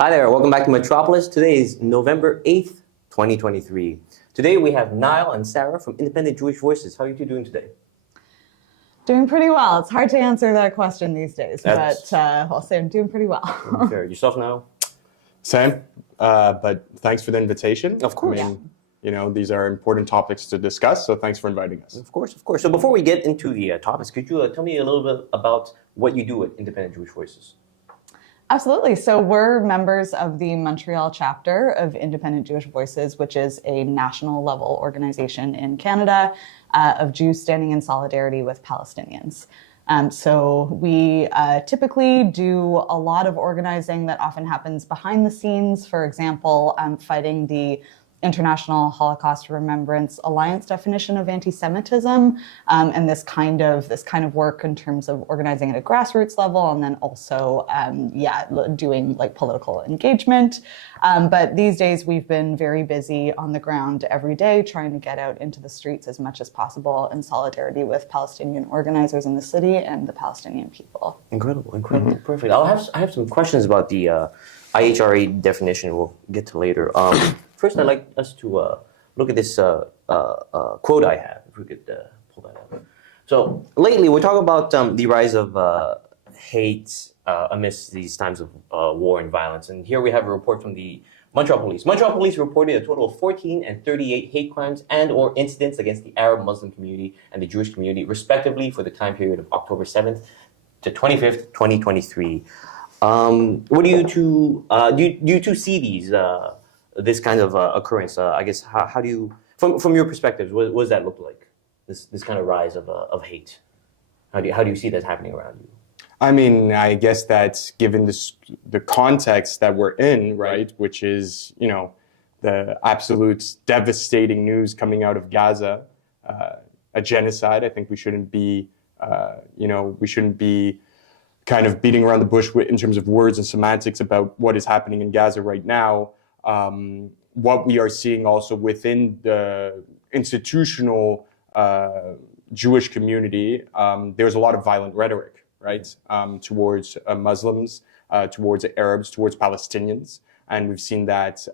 Hi there, welcome back to Metropolis. Today is November 8th, 2023. Today we have Niall and Sarah from Independent Jewish Voices. How are you two doing today? Doing pretty well. It's hard to answer that question these days, but I'll say I'm doing pretty well. Fair. Yourself, Niall? Same, but thanks for the invitation. Of course. You know, these are important topics to discuss, so thanks for inviting us. Of course. So before we get into the topics, could you tell me a little bit about what you do at Independent Jewish Voices? Absolutely. So we're members of the Montreal chapter of Independent Jewish Voices, which is a national level organization in Canada of Jews standing in solidarity with Palestinians. So we typically do a lot of organizing that often happens behind the scenes. For example, fighting the International Holocaust Remembrance Alliance definition of anti-Semitism, and this kind of work in terms of organizing at a grassroots level, and then also, doing like political engagement. But these days we've been very busy on the ground every day, trying to get out into the streets as much as possible in solidarity with Palestinian organizers in the city and the Palestinian people. Incredible, perfect. I have some questions about the IHRA definition. We'll get to later. First, I'd like us to look at this quote I have, if we could pull that up. So lately, we're talking about the rise of hate amidst these times of war and violence. And here we have a report from the Montreal Police. Montreal Police reported a total of 14 and 38 hate crimes and or incidents against the Arab Muslim community and the Jewish community, respectively, for the time period of October 7th to 25th, 2023. What do you two see these? This kind of occurrence, I guess, how do you, from your perspective, what does that look like? This kind of rise of hate. How do you see that happening around you? I mean, I guess that given the context that we're in, right, which is, you know, the absolute devastating news coming out of Gaza, a genocide. I think we shouldn't be, kind of beating around the bush in terms of words and semantics about what is happening in Gaza right now. What we are seeing also within the institutional Jewish community, there's a lot of violent rhetoric, right, towards Muslims, towards Arabs, towards Palestinians. And we've seen that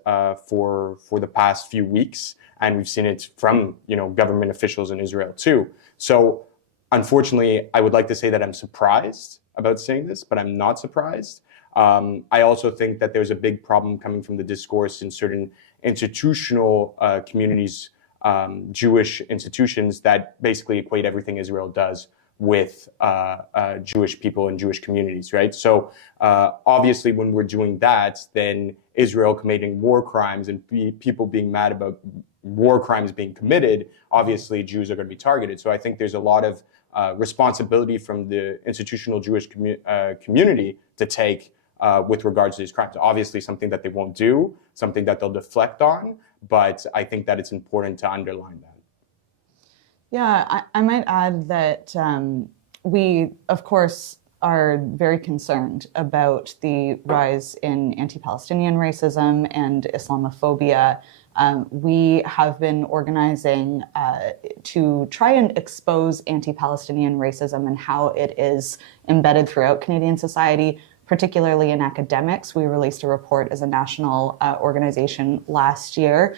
for the past few weeks, and we've seen it from, government officials in Israel too. So unfortunately, I would like to say that I'm surprised about saying this, but I'm not surprised. I also think that there's a big problem coming from the discourse in certain institutional communities, Jewish institutions that basically equate everything Israel does with Jewish people and Jewish communities, right? So obviously when we're doing that, then Israel committing war crimes and people being mad about war crimes being committed, obviously Jews are going to be targeted. So I think there's a lot of responsibility from the institutional Jewish community to take with regards to these crimes. Obviously something that they won't do, something that they'll deflect on, but I think that it's important to underline that. Yeah, I might add that we, of course, are very concerned about the rise in anti-Palestinian racism and Islamophobia. We have been organizing to try and expose anti-Palestinian racism and how it is embedded throughout Canadian society, particularly in academics. We released a report as a national organization last year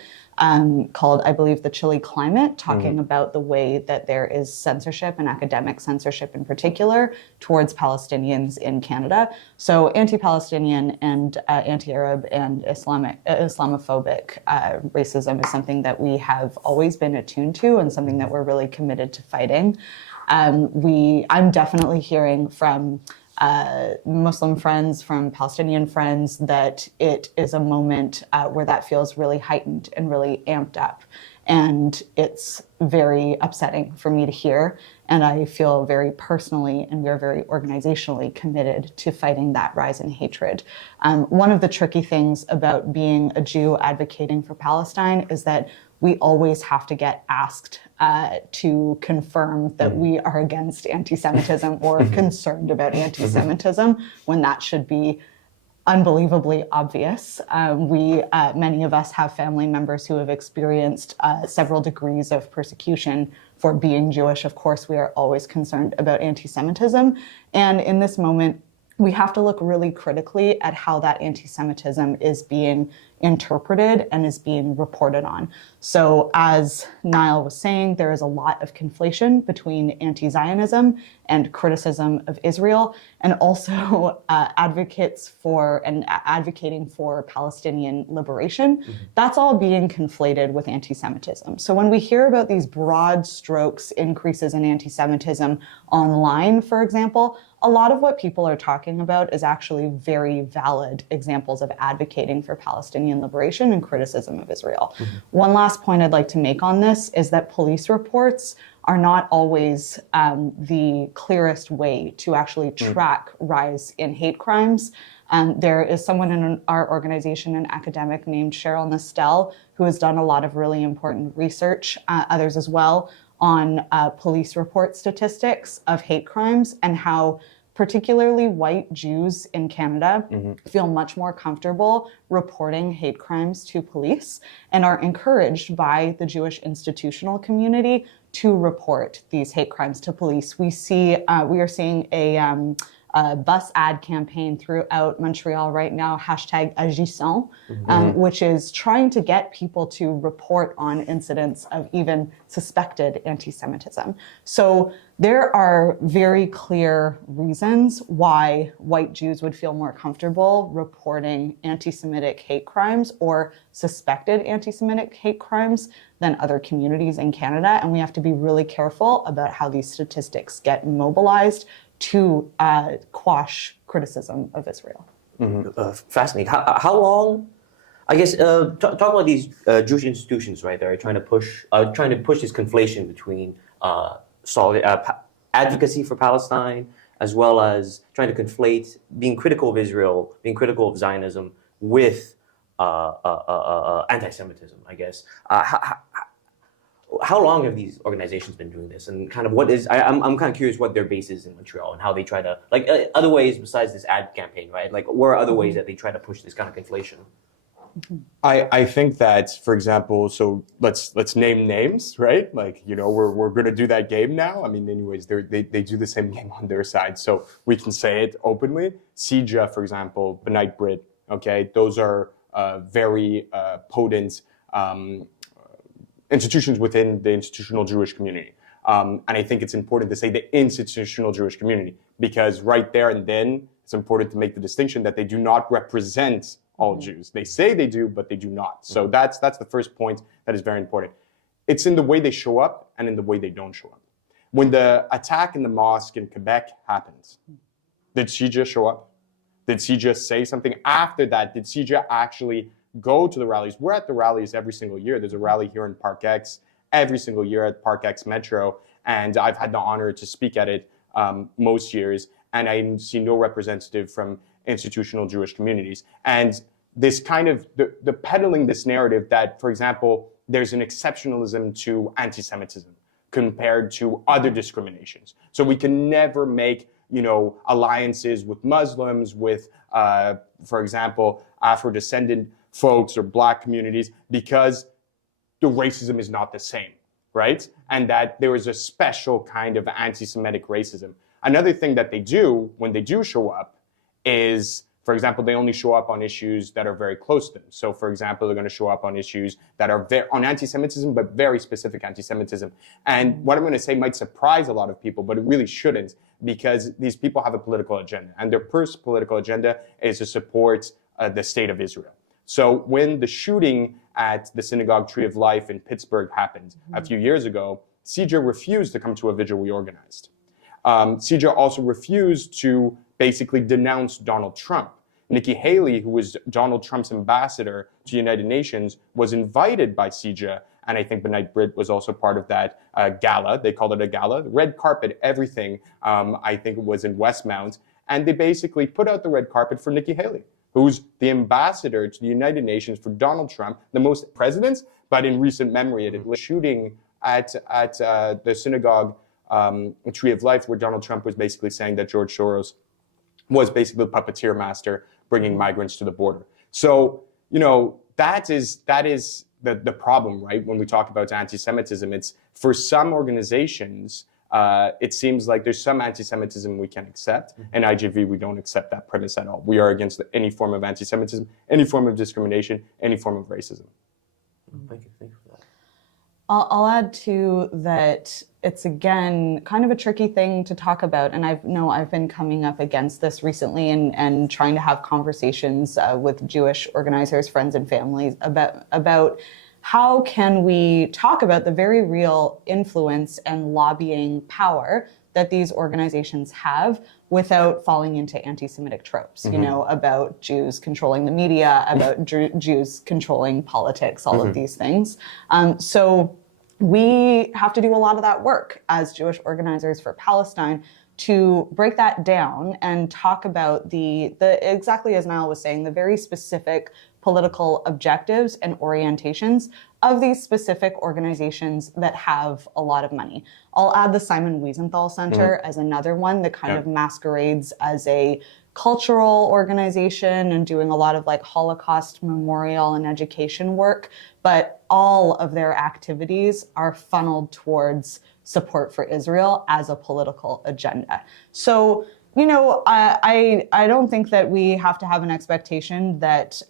called, I believe, The Chilly Climate, talking about the way that there is censorship and academic censorship in particular towards Palestinians in Canada. So anti-Palestinian and anti-Arab and Islamophobic racism is something that we have always been attuned to and something that we're really committed to fighting. I'm definitely hearing from Muslim friends, from Palestinian friends, that it is a moment where that feels really heightened and really amped up. And it's very upsetting for me to hear. And I feel very personally and we're very organizationally committed to fighting that rise in hatred. One of the tricky things about being a Jew advocating for Palestine is that we always have to get asked to confirm that we are against anti-Semitism or concerned about anti-Semitism, when that should be unbelievably obvious. Many of us have family members who have experienced several degrees of persecution for being Jewish. Of course, we are always concerned about anti-Semitism. And in this moment, we have to look really critically at how that anti-Semitism is being interpreted and is being reported on. So as Niall was saying, there is a lot of conflation between anti-Zionism and criticism of Israel, and also advocates for and advocating for Palestinian liberation. That's all being conflated with anti-Semitism. So when we hear about these broad strokes increases in anti-Semitism online, for example, a lot of what people are talking about is actually very valid examples of advocating for Palestinian liberation and criticism of Israel. One last point I'd like to make on this is that police reports are not always the clearest way to actually track rise in hate crimes. There is someone in our organization, an academic named Cheryl Nestel, who has done a lot of really important research, others as well, on police report statistics of hate crimes and how particularly white Jews in Canada feel much more comfortable reporting hate crimes to police and are encouraged by the Jewish institutional community to report these hate crimes to police. We are seeing a bus ad campaign throughout Montreal right now, #Agissons, which is trying to get people to report on incidents of even suspected anti-Semitism. So there are very clear reasons why white Jews would feel more comfortable reporting anti-Semitic hate crimes or suspected anti-Semitic hate crimes than other communities in Canada. And we have to be really careful about how these statistics get mobilized to quash criticism of Israel. Fascinating. How long? I guess talk about these Jewish institutions, right? They're trying to push this conflation between advocacy for Palestine, as well as trying to conflate being critical of Israel, being critical of Zionism, with anti-Semitism. I guess. How long have these organizations been doing this, and kind of what is? I'm kind of curious what their base is in Montreal and how they try to other ways besides this ad campaign, right? Like, what are other ways that they try to push this kind of conflation? I think that, for example, so let's name names, right? Like, we're going to do that game now. I mean, anyways, they do the same game on their side, so we can say it openly. CJA, for example, B'nai Brit, okay, those are very potent institutions within the institutional Jewish community. And I think it's important to say the institutional Jewish community, because right there and then it's important to make the distinction that they do not represent all Jews. They say they do, but they do not. So that's the first point that is very important. It's in the way they show up and in the way they don't show up. When the attack in the mosque in Quebec happened, did CJA show up? Did CJA say something? After that, did CJA actually go to the rallies? We're at the rallies every single year. There's a rally here in Park X every single year at Park X Metro, and I've had the honor to speak at it most years, and I see no representative from institutional Jewish communities. And this kind of, the peddling this narrative that, for example, there's an exceptionalism to anti-Semitism compared to other discriminations. So we can never make, alliances with Muslims, with, for example, Afro-descendant folks or Black communities, because the racism is not the same, right? And that there is a special kind of anti-Semitic racism. Another thing that they do when they do show up is, for example, they only show up on issues that are very close to them. So, for example, they're going to show up on issues that are on anti-Semitism, but very specific anti-Semitism. And what I'm going to say might surprise a lot of people, but it really shouldn't, because these people have a political agenda, and their first political agenda is to support the state of Israel. So when the shooting at the synagogue Tree of Life in Pittsburgh happened a few years ago, CJA refused to come to a vigil we organized. CJA also refused to basically denounce Donald Trump. Nikki Haley, who was Donald Trump's ambassador to the United Nations, was invited by CJA, and I think B'nai Brit was also part of that gala. They called it a gala. Red carpet, everything. I think it was in Westmount. And they basically put out the red carpet for Nikki Haley, who's the ambassador to the United Nations for Donald Trump, the most presidents, but in recent memory, it was shooting at the synagogue, Tree of Life, where Donald Trump was basically saying that George Soros was basically the puppeteer master bringing migrants to the border. So, that is the problem, right? When we talk about anti-Semitism, it's for some organizations, it seems like there's some anti-Semitism we can accept, and IJV, we don't accept that premise at all. We are against any form of anti-Semitism, any form of discrimination, any form of racism. Thank you for that. I'll add too that it's again kind of a tricky thing to talk about, and I've been coming up against this recently and trying to have conversations with Jewish organizers, friends, and families about how can we talk about the very real influence and lobbying power that these organizations have without falling into anti-Semitic tropes, you know, about Jews controlling the media, about Jews controlling politics, all of these things. So we have to do a lot of that work as Jewish organizers for Palestine to break that down and talk about the exactly as Niall was saying, the very specific political objectives and orientations of these specific organizations that have a lot of money. I'll add the Simon Wiesenthal Center as another one that kind of masquerades as a cultural organization and doing a lot of like Holocaust memorial and education work, but all of their activities are funneled towards support for Israel as a political agenda. So, you know, I don't think that we have to have an expectation that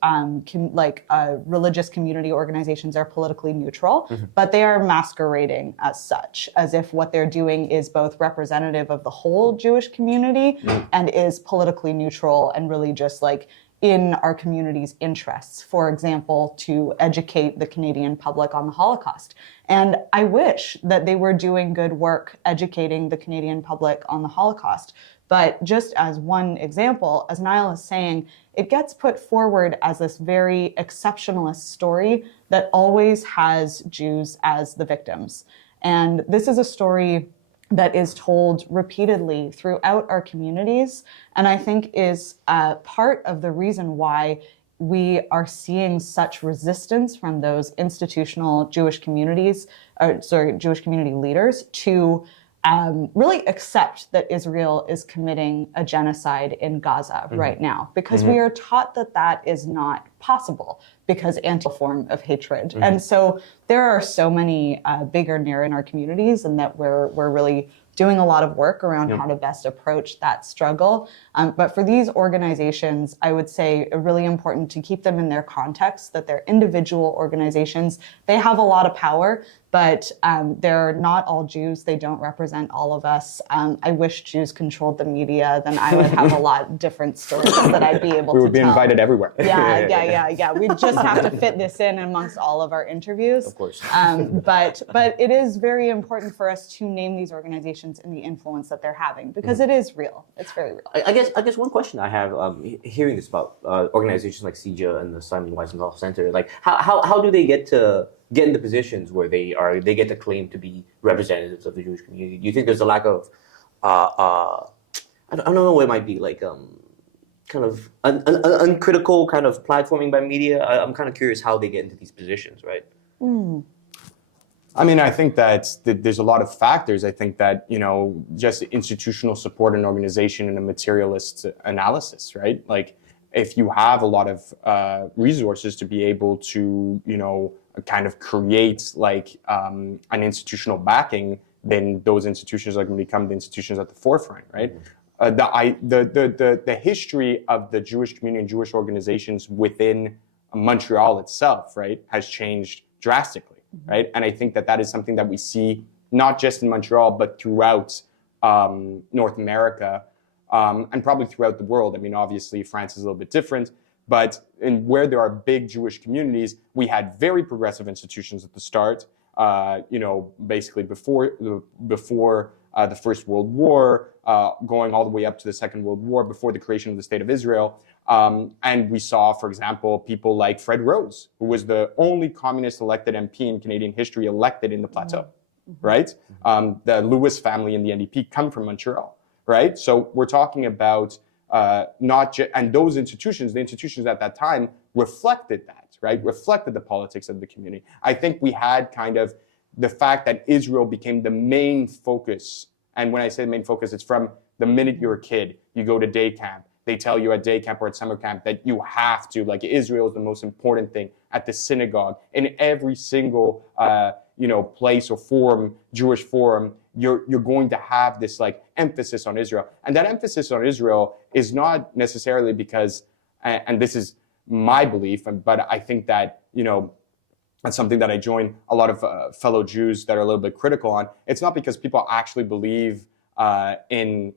religious community organizations are politically neutral, but they are masquerading as such, as if what they're doing is both representative of the whole Jewish community and is politically neutral and really just like in our community's interests, for example, to educate the Canadian public on the Holocaust. And I wish that they were doing good work educating the Canadian public on the Holocaust. But just as one example, as Niall is saying, it gets put forward as this very exceptionalist story that always has Jews as the victims. And this is a story that is told repeatedly throughout our communities, and I think is part of the reason why we are seeing such resistance from those institutional Jewish communities, Jewish community leaders to really accept that Israel is committing a genocide in Gaza right now, because we are taught that that is not possible because form of hatred. And so there are so many bigger narratives in our communities, and that we're really doing a lot of work around how to best approach that struggle. But for these organizations, I would say really important to keep them in their context, that they're individual organizations. They have a lot of power, but they're not all Jews. They don't represent all of us. I wish Jews controlled the media, then I would have a lot different stories that I'd be able to tell. We would be invited everywhere. Yeah. We just have to fit this in amongst all of our interviews. Of course. But it is very important for us to name these organizations and the influence that they're having, because it is real. It's very real. I guess one question I have, hearing this about organizations like CIJA and the Simon Wiesenthal Center, like how do they get into positions where they get the claim to be representatives of the Jewish community? Do you think there's a lack of I don't know what it might be, like kind of uncritical kind of platforming by media? I'm kind of curious how they get into these positions, right? I mean, I think that there's a lot of factors. I think that, you know, just institutional support and organization and a materialist analysis, right? Like, if you have a lot of resources to be able to, you know, kind of create like an institutional backing, then those institutions are going to become the institutions at the forefront, right? The history of the Jewish community and Jewish organizations within Montreal itself, right, has changed drastically. Right, and I think that is something that we see not just in Montreal, but throughout North America, and probably throughout the world. I mean, obviously, France is a little bit different, but where there are big Jewish communities, we had very progressive institutions at the start. You know, basically before the First World War, going all the way up to the Second World War, before the creation of the State of Israel. And we saw, for example, people like Fred Rose, who was the only communist elected MP in Canadian history elected in the Plateau, right? The Lewis family and the NDP come from Montreal, right? So we're talking about not just, and those institutions, the institutions at that time reflected that, right? Reflected the politics of the community. I think we had kind of the fact that Israel became the main focus. And when I say the main focus, it's from the minute you're a kid, you go to day camp. They tell you at day camp or at summer camp that you have to, like, Israel is the most important thing, at the synagogue, in every single place or forum, Jewish forum, you're going to have this like emphasis on Israel. And that emphasis on Israel is not necessarily because, and this is my belief, but I think that, that's something that I join a lot of fellow Jews that are a little bit critical on. It's not because people actually believe in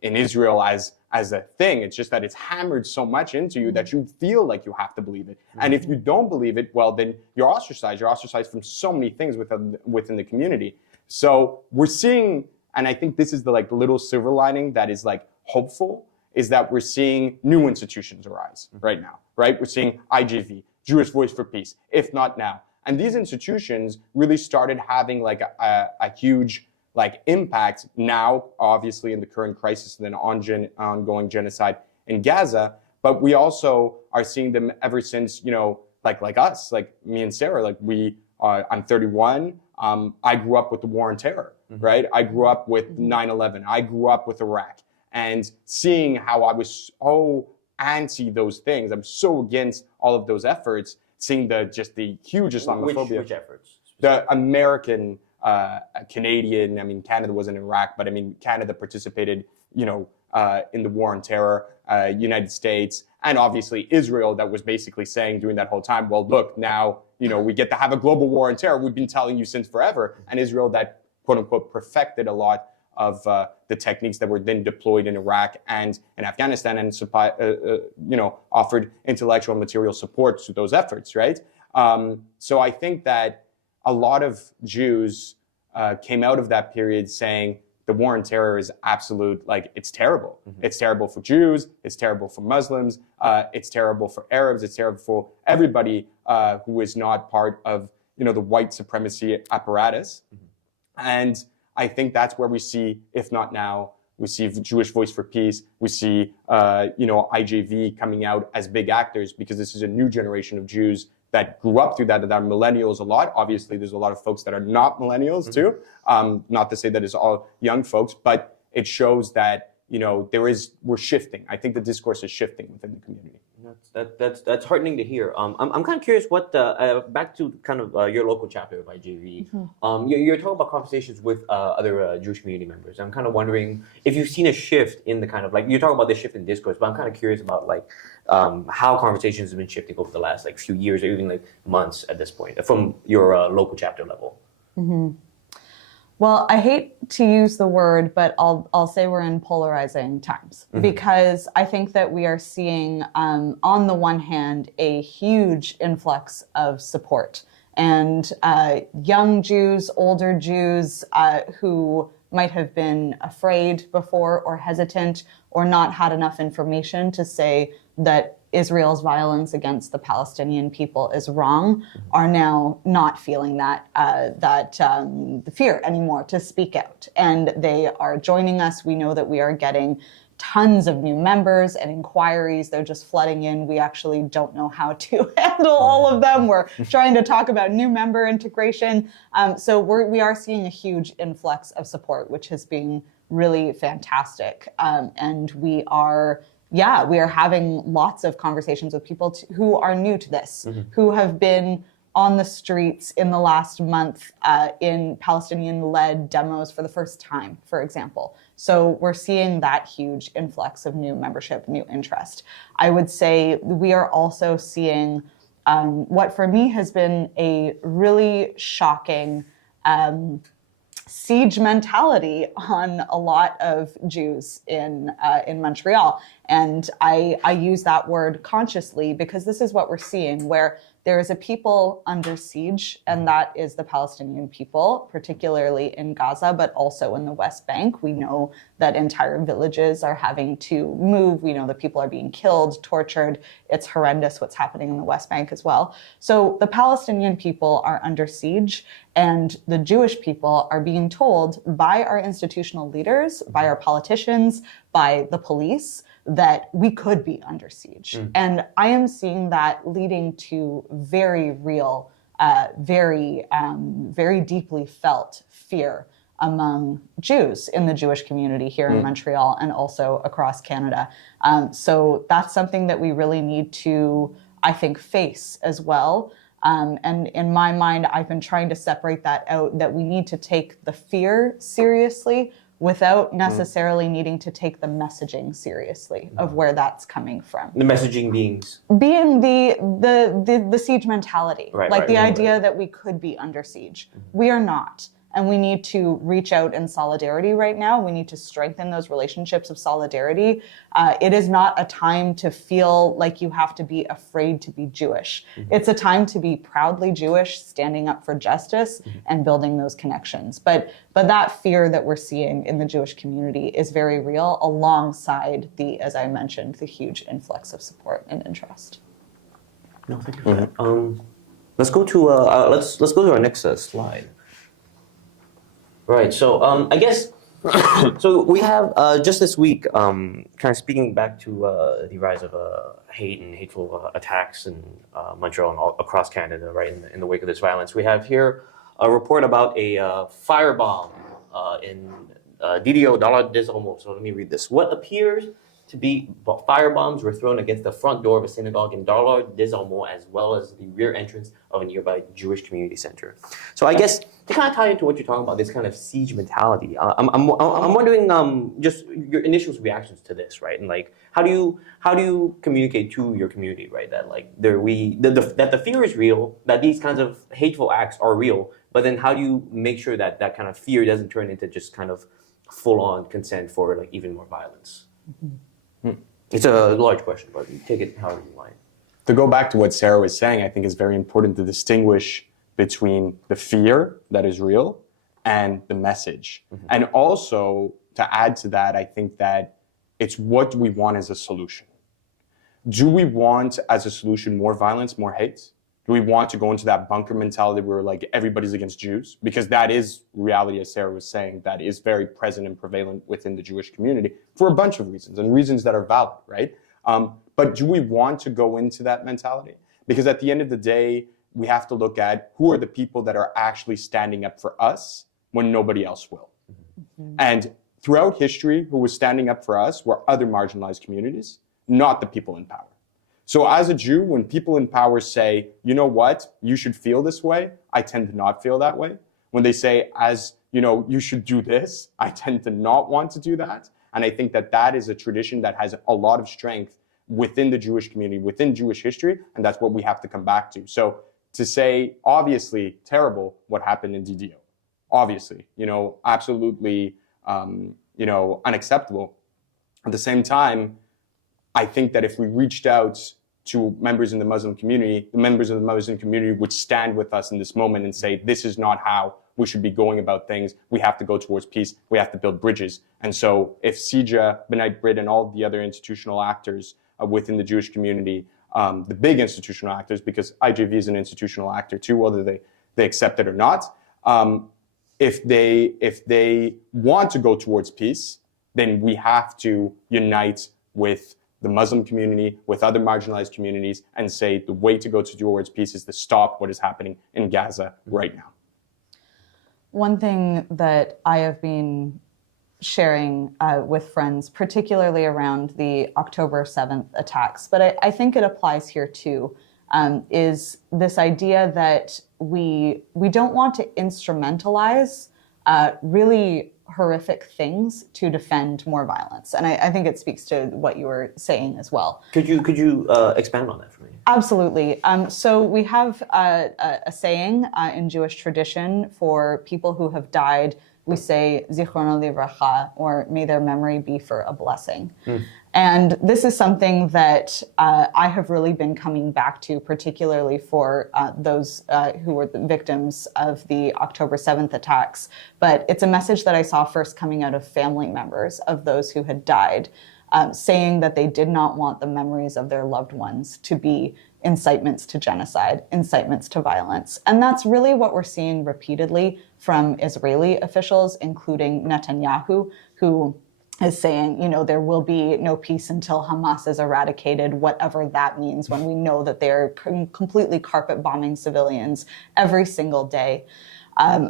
Israel as a thing. It's just that it's hammered so much into you that you feel like you have to believe it. And if you don't believe it, well, then you're ostracized. You're ostracized from so many things within the community. So we're seeing, and I think this is the little silver lining that is hopeful, is that we're seeing new institutions arise right now, right? We're seeing IJV, Jewish Voice for Peace, if not now. And these institutions really started having a huge impact now, obviously in the current crisis and then ongoing genocide in Gaza. But we also are seeing them ever since, like us, like me and Sarah, I'm 31. I grew up with the war on terror, right? I grew up with 9/11. I grew up with Iraq. And seeing how I was so anti those things, I'm so against all of those efforts, seeing the huge Islamophobia. Which efforts? The American, Canadian, Canada was in Iraq, but Canada participated, in the war on terror, United States, and obviously Israel, that was basically saying during that whole time, well, look, now, we get to have a global war on terror. We've been telling you since forever. And Israel that, quote unquote, perfected a lot of the techniques that were then deployed in Iraq and in Afghanistan and offered intellectual and material support to those efforts, right? So I think that a lot of Jews came out of that period saying the war on terror is absolute, it's terrible. It's terrible for Jews, it's terrible for Muslims, it's terrible for Arabs, it's terrible for everybody who is not part of, the white supremacy apparatus. And I think that's where we see, if not now, we see Jewish Voice for Peace, we see, IJV coming out as big actors, because this is a new generation of Jews that grew up through that are millennials a lot. Obviously, there's a lot of folks that are not millennials too. Not to say that it's all young folks, but it shows that, we're shifting. I think the discourse is shifting within the community. That's heartening to hear. I'm kind of curious what back to kind of your local chapter of IJV. You're talking about conversations with other Jewish community members. I'm kind of wondering if you've seen a shift in the kind of you're talking about the shift in discourse, but I'm kind of curious about how conversations have been shifting over the last few years or even months at this point from your local chapter level. Well, I hate to use the word, but I'll say we're in polarizing times, because I think that we are seeing, on the one hand, a huge influx of support. And young Jews, older Jews who might have been afraid before or hesitant or not had enough information to say that Israel's violence against the Palestinian people is wrong, are now not feeling the fear anymore to speak out. And they are joining us. We know that we are getting tons of new members and inquiries. They're just flooding in. We actually don't know how to handle all of them. We're trying to talk about new member integration. So we are seeing a huge influx of support, which has been really fantastic. And we are having lots of conversations with people who are new to this, who have been on the streets in the last month in Palestinian-led demos for the first time, for example. So we're seeing that huge influx of new membership, new interest. I would say we are also seeing what for me has been a really shocking siege mentality on a lot of Jews in Montreal. And I use that word consciously because this is what we're seeing, where there is a people under siege, and that is the Palestinian people, particularly in Gaza, but also in the West Bank. We know that entire villages are having to move. We know that people are being killed, tortured. It's horrendous what's happening in the West Bank as well. So the Palestinian people are under siege, and the Jewish people are being told by our institutional leaders, by our politicians, by the police, that we could be under siege. And I am seeing that leading to very real, very deeply felt fear among Jews in the Jewish community here in Montreal and also across Canada. So that's something that we really need to, I think, face as well. And in my mind, I've been trying to separate that out, that we need to take the fear seriously without necessarily needing to take the messaging seriously of where that's coming from. The messaging being the siege mentality, the idea that we could be under siege. We are not. And we need to reach out in solidarity right now. We need to strengthen those relationships of solidarity. It is not a time to feel like you have to be afraid to be Jewish. It's a time to be proudly Jewish, standing up for justice and building those connections. But that fear that we're seeing in the Jewish community is very real, alongside as I mentioned, the huge influx of support and interest. No, thank you for that. Let's go to let's go to our next slide. Right. So I guess so we have just this week, kind of speaking back to the rise of hate and hateful attacks in Montreal and all across Canada, right, in the wake of this violence. We have here a report about a firebomb in DDO Dalal des Olmos. So let me read this. What appears to be firebombs were thrown against the front door of a synagogue in Dalal des Olmos, as well as the rear entrance of a nearby Jewish community center. So I guess to kind of tie into what you're talking about, this kind of siege mentality, I'm wondering just your initial reactions to this, right? And like, how do you communicate to your community, right? That like that the fear is real, that these kinds of hateful acts are real, but then how do you make sure that that kind of fear doesn't turn into just kind of full-on consent for like even more violence? It's a large question, but take it however you like. To go back to what Sarah was saying, I think it's very important to distinguish between the fear that is real and the message. And also, to add to that, I think that it's what do we want as a solution? Do we want as a solution more violence, more hate? Do we want to go into that bunker mentality where like everybody's against Jews? Because that is reality, as Sarah was saying, that is very present and prevalent within the Jewish community for a bunch of reasons and reasons that are valid, right? But do we want to go into that mentality? Because at the end of the day, we have to look at who are the people that are actually standing up for us when nobody else will. And throughout history, who was standing up for us were other marginalized communities, not the people in power. So as a Jew, when people in power say, you know what, you should feel this way, I tend to not feel that way. When they say, you should do this, I tend to not want to do that. And I think that that is a tradition that has a lot of strength within the Jewish community, within Jewish history, and that's what we have to come back to. So to say, obviously, terrible what happened in DDO, obviously, absolutely, unacceptable. At the same time, I think that if we reached out to members in the Muslim community, the members of the Muslim community would stand with us in this moment and say, this is not how we should be going about things. We have to go towards peace. We have to build bridges. And so if CIJA, B'nai B'rith, and all the other institutional actors within the Jewish community, the big institutional actors, because IJV is an institutional actor too, whether they accept it or not, if they want to go towards peace, then we have to unite with the Muslim community, with other marginalized communities, and say the way to go towards peace is to stop what is happening in Gaza right now. One thing that I have been sharing with friends, particularly around the October 7th attacks, but I think it applies here too, is this idea that we don't want to instrumentalize really horrific things to defend more violence. And I think it speaks to what you were saying as well. Could you expand on that for me? Absolutely. So we have a saying in Jewish tradition for people who have died. We say Zichrono Livracha, or may their memory be for a blessing. And this is something that I have really been coming back to, particularly for those who were the victims of the October 7th attacks. But it's a message that I saw first coming out of family members of those who had died, saying that they did not want the memories of their loved ones to be incitements to genocide, incitements to violence. And that's really what we're seeing repeatedly from Israeli officials, including Netanyahu, who is saying, there will be no peace until Hamas is eradicated, whatever that means, when we know that they're completely carpet bombing civilians every single day.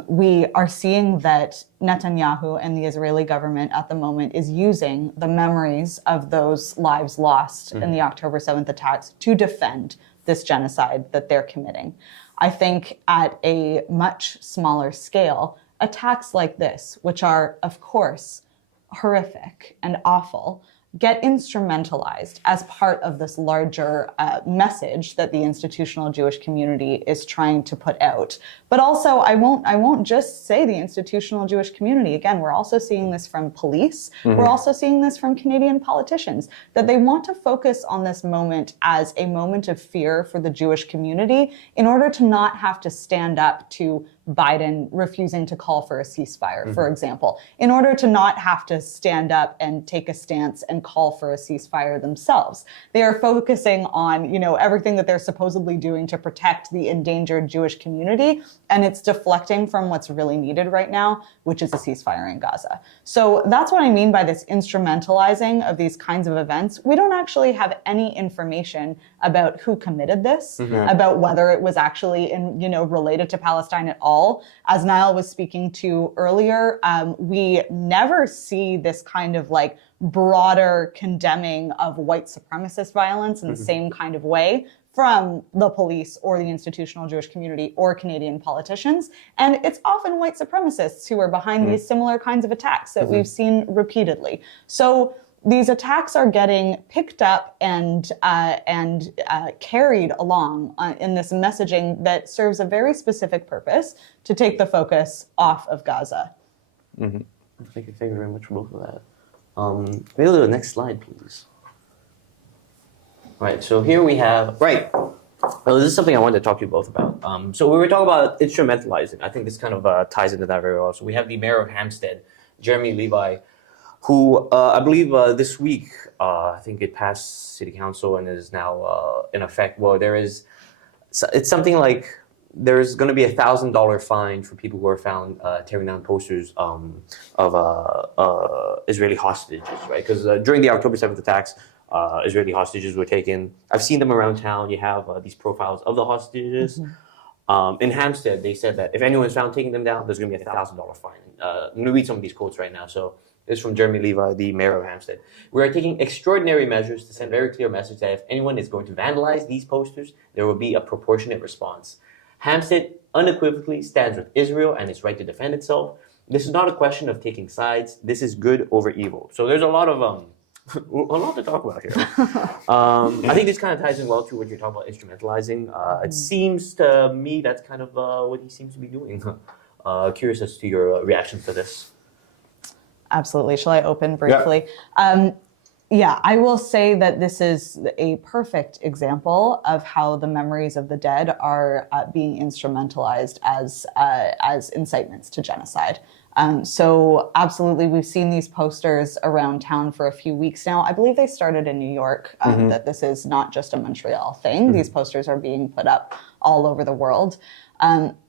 We are seeing that Netanyahu and the Israeli government at the moment is using the memories of those lives lost in the October 7th attacks to defend this genocide that they're committing. I think at a much smaller scale, attacks like this, which are, of course, horrific and awful, get instrumentalized as part of this larger message that the institutional Jewish community is trying to put out. But also, I won't just say the institutional Jewish community. Again, we're also seeing this from police. We're also seeing this from Canadian politicians, that they want to focus on this moment as a moment of fear for the Jewish community in order to not have to stand up to Biden refusing to call for a ceasefire, for example, in order to not have to stand up and take a stance and call for a ceasefire themselves. They are focusing on, everything that they're supposedly doing to protect the endangered Jewish community, and it's deflecting from what's really needed right now, which is a ceasefire in Gaza. So that's what I mean by this instrumentalizing of these kinds of events. We don't actually have any information about who committed this, about whether it was actually related to Palestine at all. As Niall was speaking to earlier, we never see this kind of broader condemning of white supremacist violence in the same kind of way from the police or the institutional Jewish community or Canadian politicians. And it's often white supremacists who are behind these similar kinds of attacks that we've seen repeatedly. So these attacks are getting picked up and carried along in this messaging that serves a very specific purpose to take the focus off of Gaza. Thank you very much for both of that. Maybe go to the next slide, please. Right, so here we have, well, this is something I wanted to talk to you both about. So we were talking about instrumentalizing. I think this kind of ties into that very well. So we have the mayor of Hampstead, Jeremy Levi, who I believe this week, I think it passed city council and is now in effect. Well, it's something like there's going to be $1,000 fine for people who are found tearing down posters of Israeli hostages, right? Because during the October 7th attacks, Israeli hostages were taken. I've seen them around town. You have these profiles of the hostages. In Hampstead, they said that if anyone's found taking them down, there's going to be $1,000 fine. I'm going to read some of these quotes right now. So this is from Jeremy Levi, the mayor of Hampstead. We are taking extraordinary measures to send a very clear message that if anyone is going to vandalize these posters, there will be a proportionate response. Hampstead unequivocally stands with Israel and its right to defend itself. This is not a question of taking sides. This is good over evil. So there's a lot to talk about here. I think this kind of ties in well to what you're talking about instrumentalizing. It seems to me that's kind of what he seems to be doing. Curious as to your reaction to this. Absolutely. Shall I open briefly? Yeah, I will say that this is a perfect example of how the memories of the dead are being instrumentalized as incitements to genocide. So absolutely, we've seen these posters around town for a few weeks now. I believe they started in New York, that this is not just a Montreal thing. These posters are being put up all over the world.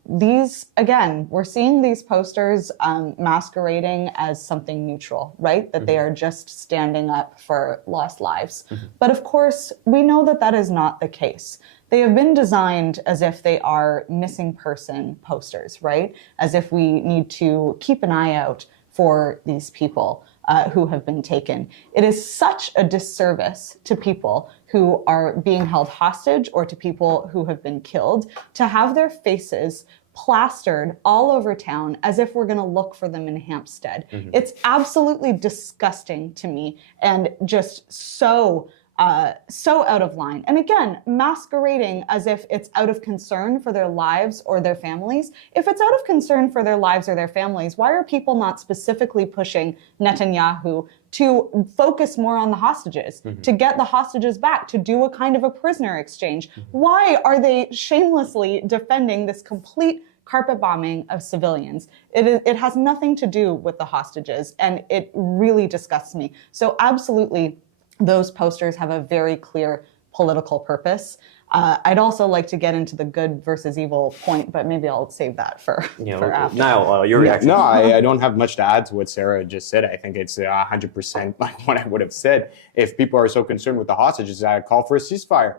We're seeing these posters masquerading as something neutral, right? That they are just standing up for lost lives. But of course, we know that that is not the case. They have been designed as if they are missing person posters, right? As if we need to keep an eye out for these people who have been taken. It is such a disservice to people who are being held hostage or to people who have been killed to have their faces plastered all over town as if we're going to look for them in Hampstead. It's absolutely disgusting to me and just so out of line. And again, masquerading as if it's out of concern for their lives or their families. If it's out of concern for their lives or their families, why are people not specifically pushing Netanyahu to focus more on the hostages, to get the hostages back, to do a kind of a prisoner exchange? Why are they shamelessly defending this complete carpet bombing of civilians? It has nothing to do with the hostages, and it really disgusts me. So absolutely, those posters have a very clear political purpose. I'd also like to get into the good versus evil point, but maybe I'll save that for after. Niall, your reaction? No, I don't have much to add to what Sarah just said. I think it's 100% like what I would have said. If people are so concerned with the hostages, I'd call for a ceasefire.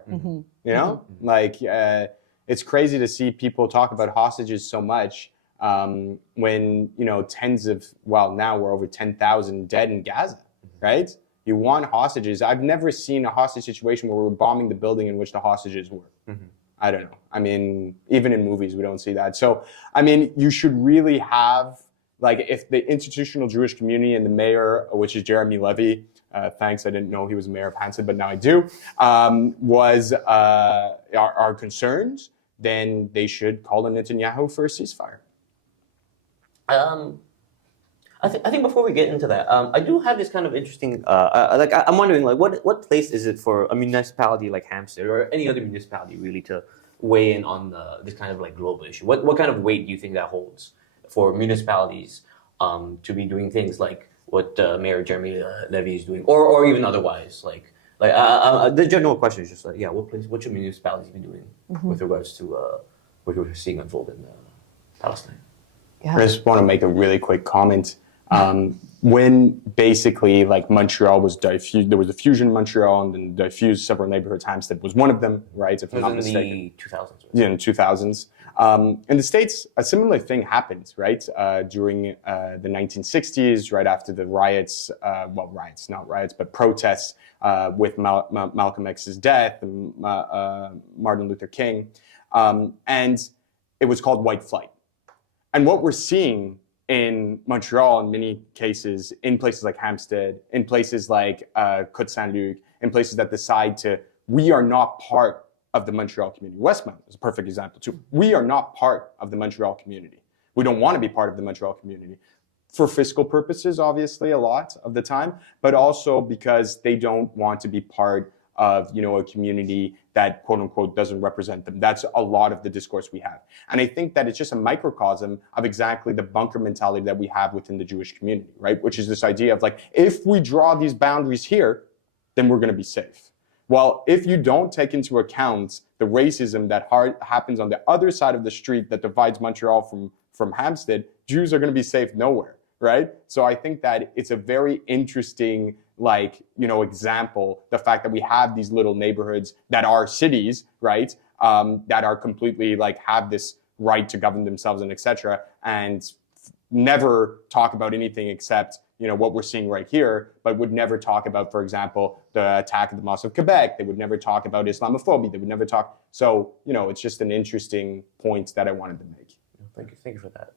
It's crazy to see people talk about hostages so much when, now we're over 10,000 dead in Gaza, right? You want hostages. I've never seen a hostage situation where we're bombing the building in which the hostages were. I don't know. I mean, even in movies, we don't see that. So, I mean, you should really have, like, if the institutional Jewish community and the mayor, which is Jeremy Levy, thanks, I didn't know he was mayor of Hampstead, but now I do, are concerned, then they should call on Netanyahu for a ceasefire. I think before we get into that, I do have this kind of interesting. I'm wondering, like, what place is it for a municipality like Hampstead or any other municipality really to weigh in on this kind of like global issue? What kind of weight do you think that holds for municipalities to be doing things like what Mayor Jeremy Levy is doing, or even otherwise? The general question is just like, yeah, what should municipalities be doing with regards to what we're seeing unfold in Palestine? Yeah. I just want to make a really quick comment. When basically like Montreal was diffused, there was a fusion in Montreal and then diffused several neighborhoods. Hampstead was one of them, right? If I'm not mistaken. In the 2000s. Right? Yeah, in the 2000s. In the States, a similar thing happened, right? During the 1960s, right after the riots, not riots, but protests with Malcolm X's death and Martin Luther King. And it was called white flight. And what we're seeing in Montreal, in many cases, in places like Hampstead, in places like Côte Saint-Luc, in places that decide we are not part of the Montreal community. Westmount is a perfect example too. We are not part of the Montreal community. We don't want to be part of the Montreal community for fiscal purposes, obviously, a lot of the time, but also because they don't want to be part of, a community that quote unquote doesn't represent them. That's a lot of the discourse we have. And I think that it's just a microcosm of exactly the bunker mentality that we have within the Jewish community, right? Which is this idea of like, if we draw these boundaries here, then we're going to be safe. Well, if you don't take into account the racism that happens on the other side of the street that divides Montreal from Hampstead, Jews are going to be safe nowhere, right? So I think that it's a very interesting example, the fact that we have these little neighborhoods that are cities, right? That are completely have this right to govern themselves and etc. and never talk about anything except, what we're seeing right here, but would never talk about, for example, the attack of the Mosque of Quebec. They would never talk about Islamophobia. They would never talk. So, it's just an interesting point that I wanted to make. Thank you for that.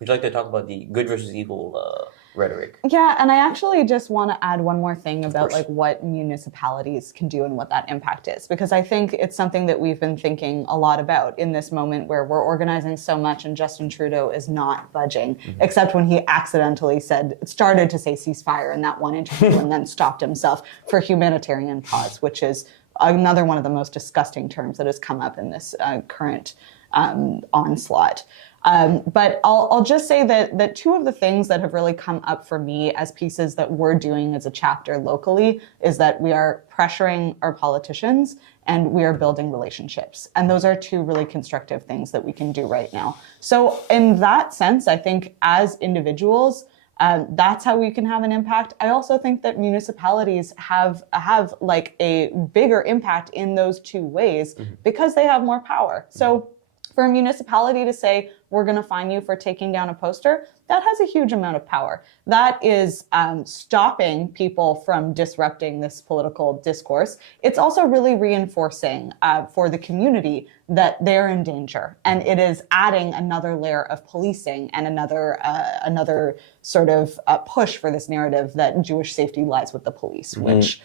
Would you like to talk about the good versus evil rhetoric? Yeah, and I actually just want to add one more thing about what municipalities can do and what that impact is, because I think it's something that we've been thinking a lot about in this moment where we're organizing so much and Justin Trudeau is not budging, except when he accidentally started to say ceasefire in that one interview and then stopped himself for humanitarian pause, which is another one of the most disgusting terms that has come up in this current onslaught. But I'll just say that two of the things that have really come up for me as pieces that we're doing as a chapter locally is that we are pressuring our politicians and we are building relationships. And those are two really constructive things that we can do right now. So in that sense, I think as individuals, that's how we can have an impact. I also think that municipalities have a bigger impact in those two ways because they have more power. So for a municipality to say, we're going to fine you for taking down a poster, that has a huge amount of power. That is stopping people from disrupting this political discourse. It's also really reinforcing for the community that they're in danger. And it is adding another layer of policing and another sort of push for this narrative that Jewish safety lies with the police, which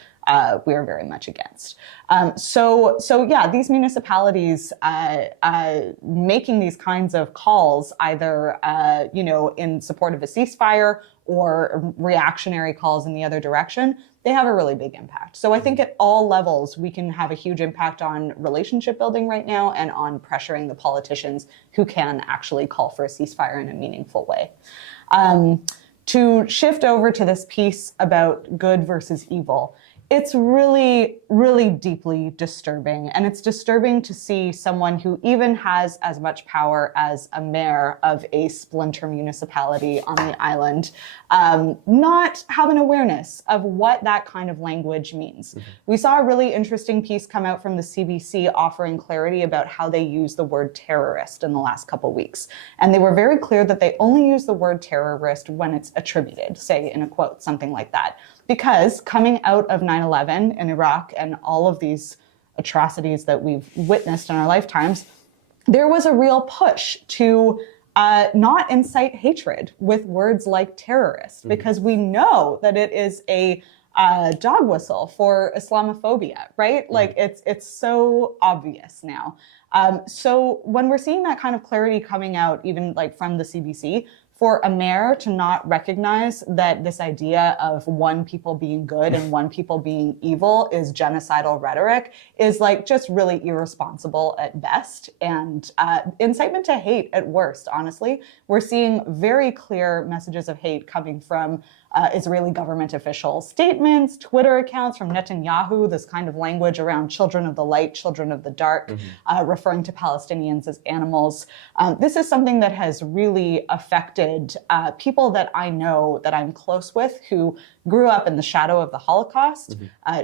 we are very much against. So yeah, these municipalities making these kinds of calls, either in support of a ceasefire or reactionary calls in the other direction, they have a really big impact. So I think at all levels, we can have a huge impact on relationship building right now and on pressuring the politicians who can actually call for a ceasefire in a meaningful way. To shift over to this piece about good versus evil, it's really, really deeply disturbing. And it's disturbing to see someone who even has as much power as a mayor of a splinter municipality on the island not have an awareness of what that kind of language means. We saw a really interesting piece come out from the CBC offering clarity about how they use the word terrorist in the last couple weeks. And they were very clear that they only use the word terrorist when it's attributed, say in a quote, something like that. because coming out of 9/11 in Iraq and all of these atrocities that we've witnessed in our lifetimes, there was a real push to not incite hatred with words like terrorist, because we know that it is a dog whistle for Islamophobia, right? Like it's so obvious now. So when we're seeing that kind of clarity coming out, even like from the CBC, for a mayor to not recognize that this idea of one people being good and one people being evil is genocidal rhetoric is like just really irresponsible at best, and incitement to hate at worst, honestly. We're seeing very clear messages of hate coming from Israeli government officials, statements, Twitter accounts from Netanyahu, this kind of language around children of the light, children of the dark, referring to Palestinians as animals. This is something that has really affected people that I know, that I'm close with, who grew up in the shadow of the Holocaust,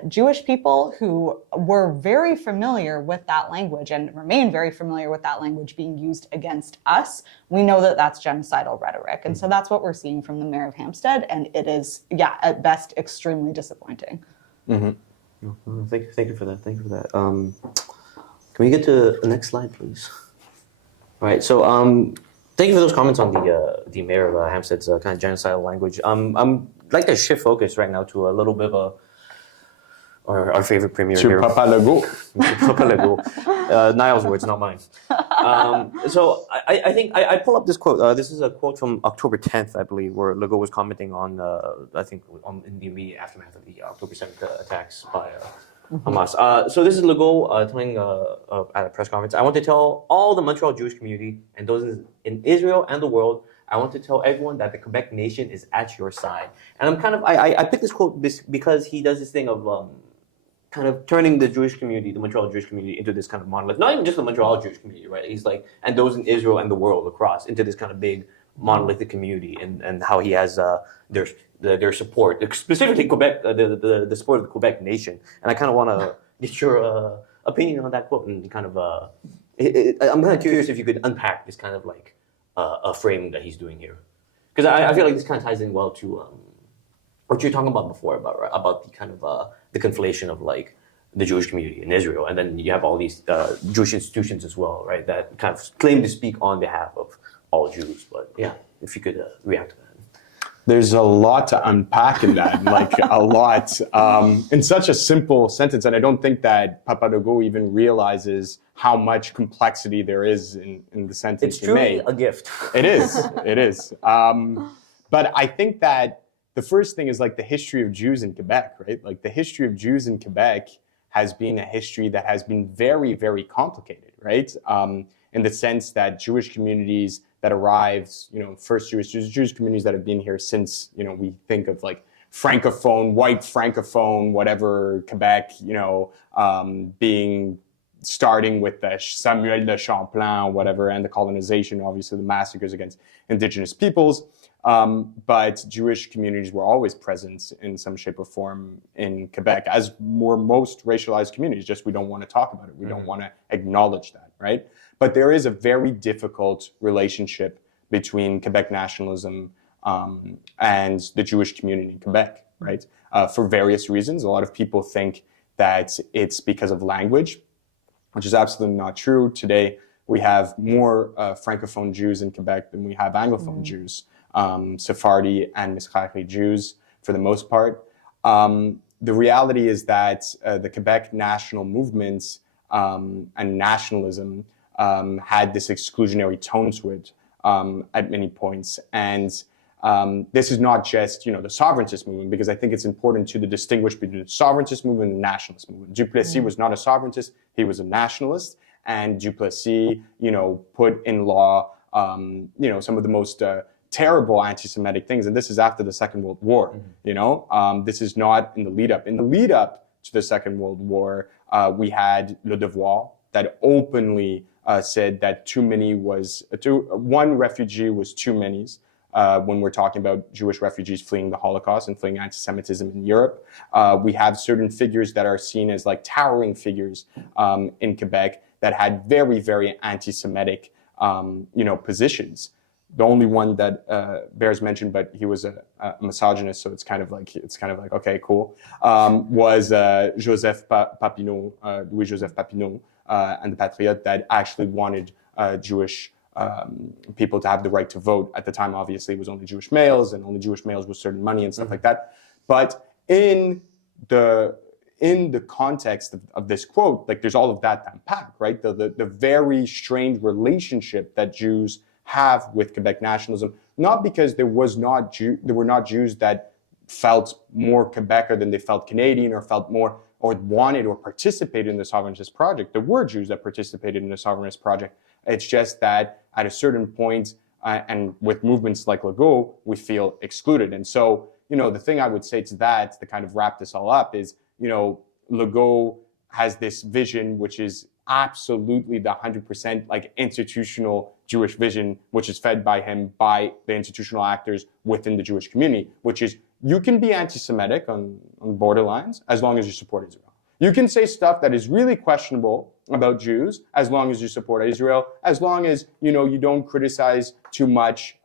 Jewish people who were very familiar with that language and remain very familiar with that language being used against us. We know that that's genocidal rhetoric. And so that's what we're seeing from the mayor of Hampstead. And it is, at best, extremely disappointing. Thank you for that. Thank you for that. Can we get to the next slide, please? All right. So thank you for those comments on the mayor of Hampstead's kind of genocidal language. I'm like to shift focus right now to a little bit of our favorite premier here. Papa Legault. Papa Legault. Niall's words, not mine. So I think I pull up this quote. This is a quote from October 10th, I believe, where Legault was commenting on, I think, in the immediate aftermath of the October 7th attacks by Hamas. So this is Legault telling at a press conference, "I want to tell all the Montreal Jewish community and those in Israel and the world, I want to tell everyone that the Quebec nation is at your side." And I'm kind of, I picked this quote because he does this thing of kind of turning the Jewish community, the Montreal Jewish community, into this kind of monolith. Not even just the Montreal Jewish community, right? He's like, and those in Israel and the world across, into this kind of big monolithic community, and how he has their support, specifically Quebec, the support of the Quebec nation. And I kind of want to get your opinion on that quote, and kind of, I'm kind of curious if you could unpack this kind of like a framing that he's doing here, because I feel like this kind of ties in well to what you're talking about before about the kind of the conflation of like the Jewish community in Israel, and then you have all these Jewish institutions as well, right? That kind of claim to speak on behalf of all Jews. But yeah, if you could react to that. There's a lot to unpack in that, like a lot, in such a simple sentence. And I don't think that Papa Legault even realizes how much complexity there is in the sentence he made. It's truly a gift. It is. But I think that the first thing is like the history of Jews in Quebec, right? Like the history of Jews in Quebec has been a history that has been very, very complicated, right? In the sense that Jewish communities that arrived, first Jewish communities that have been here since, we think of like Francophone, white Francophone, whatever, Quebec, starting with the Samuel de Champlain, whatever, and the colonization, obviously the massacres against indigenous peoples. But Jewish communities were always present in some shape or form in Quebec, as were most racialized communities, just we don't want to talk about it. We don't want to acknowledge that, right? But there is a very difficult relationship between Quebec nationalism and the Jewish community in Quebec, right? For various reasons. A lot of people think that it's because of language, which is absolutely not true. Today, we have more Francophone Jews in Quebec than we have Anglophone Jews. Sephardi and Mizrahi Jews for the most part. The reality is that the Quebec national movements and nationalism had this exclusionary tone to it at many points. And this is not just, the sovereigntist movement, because I think it's important to distinguish between the sovereigntist movement and the nationalist movement. Duplessis was not a sovereigntist, he was a nationalist. And Duplessis, put in law, some of the most terrible anti-Semitic things, and this is after the Second World War. This is not in the lead up. In the lead up to the Second World War, we had Le Devoir that openly said that one refugee was too many. When we're talking about Jewish refugees fleeing the Holocaust and fleeing anti-Semitism in Europe, we have certain figures that are seen as like towering figures in Quebec that had very, very anti-Semitic, positions. The only one that bears mention, but he was a misogynist, so it's kind of like okay, cool. Was Joseph Papineau, Louis-Joseph Papineau, and the Patriotes that actually wanted Jewish people to have the right to vote. At the time, obviously, it was only Jewish males, and only Jewish males with certain money and stuff like that. But in the context of this quote, like there's all of that to unpack, right? The very strained relationship that Jews have with Quebec nationalism, not because there were not Jews that felt more Quebecer than they felt Canadian, or felt more, or wanted or participated in the sovereignist project. There were Jews that participated in the sovereignist project. It's just that at a certain point, and with movements like Legault, we feel excluded. And so, the thing I would say to that, to kind of wrap this all up, is, Legault has this vision, which is absolutely the 100% like institutional Jewish vision, which is fed by him, by the institutional actors within the Jewish community, which is you can be anti-Semitic on borderlines as long as you support Israel. You can say stuff that is really questionable about Jews as long as you support Israel, as long as, you don't criticize too much,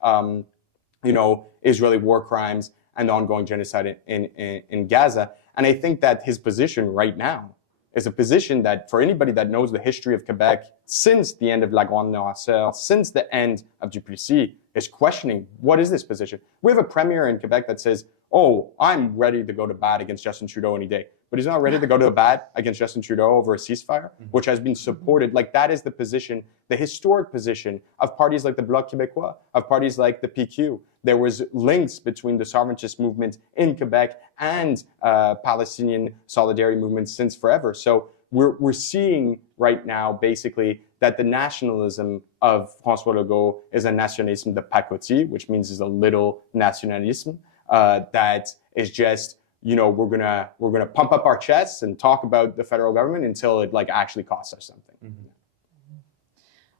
Israeli war crimes and the ongoing genocide in Gaza. And I think that his position right now is a position that, for anybody that knows the history of Quebec since the end of La Grande Noirceur, since the end of Duplessis, is questioning, what is this position? We have a premier in Quebec that says, oh, I'm ready to go to bat against Justin Trudeau any day. But he's not ready to go to bat against Justin Trudeau over a ceasefire, which has been supported. Like, that is the position, the historic position of parties like the Bloc Québécois, of parties like the PQ. There was links between the sovereigntist movement in Quebec and Palestinian solidarity movements since forever. So we're seeing right now, basically, that the nationalism of François Legault is a nationalisme de pacotille, which means is a little nationalism that is just, we're gonna pump up our chests and talk about the federal government until it actually costs us something. Mm-hmm.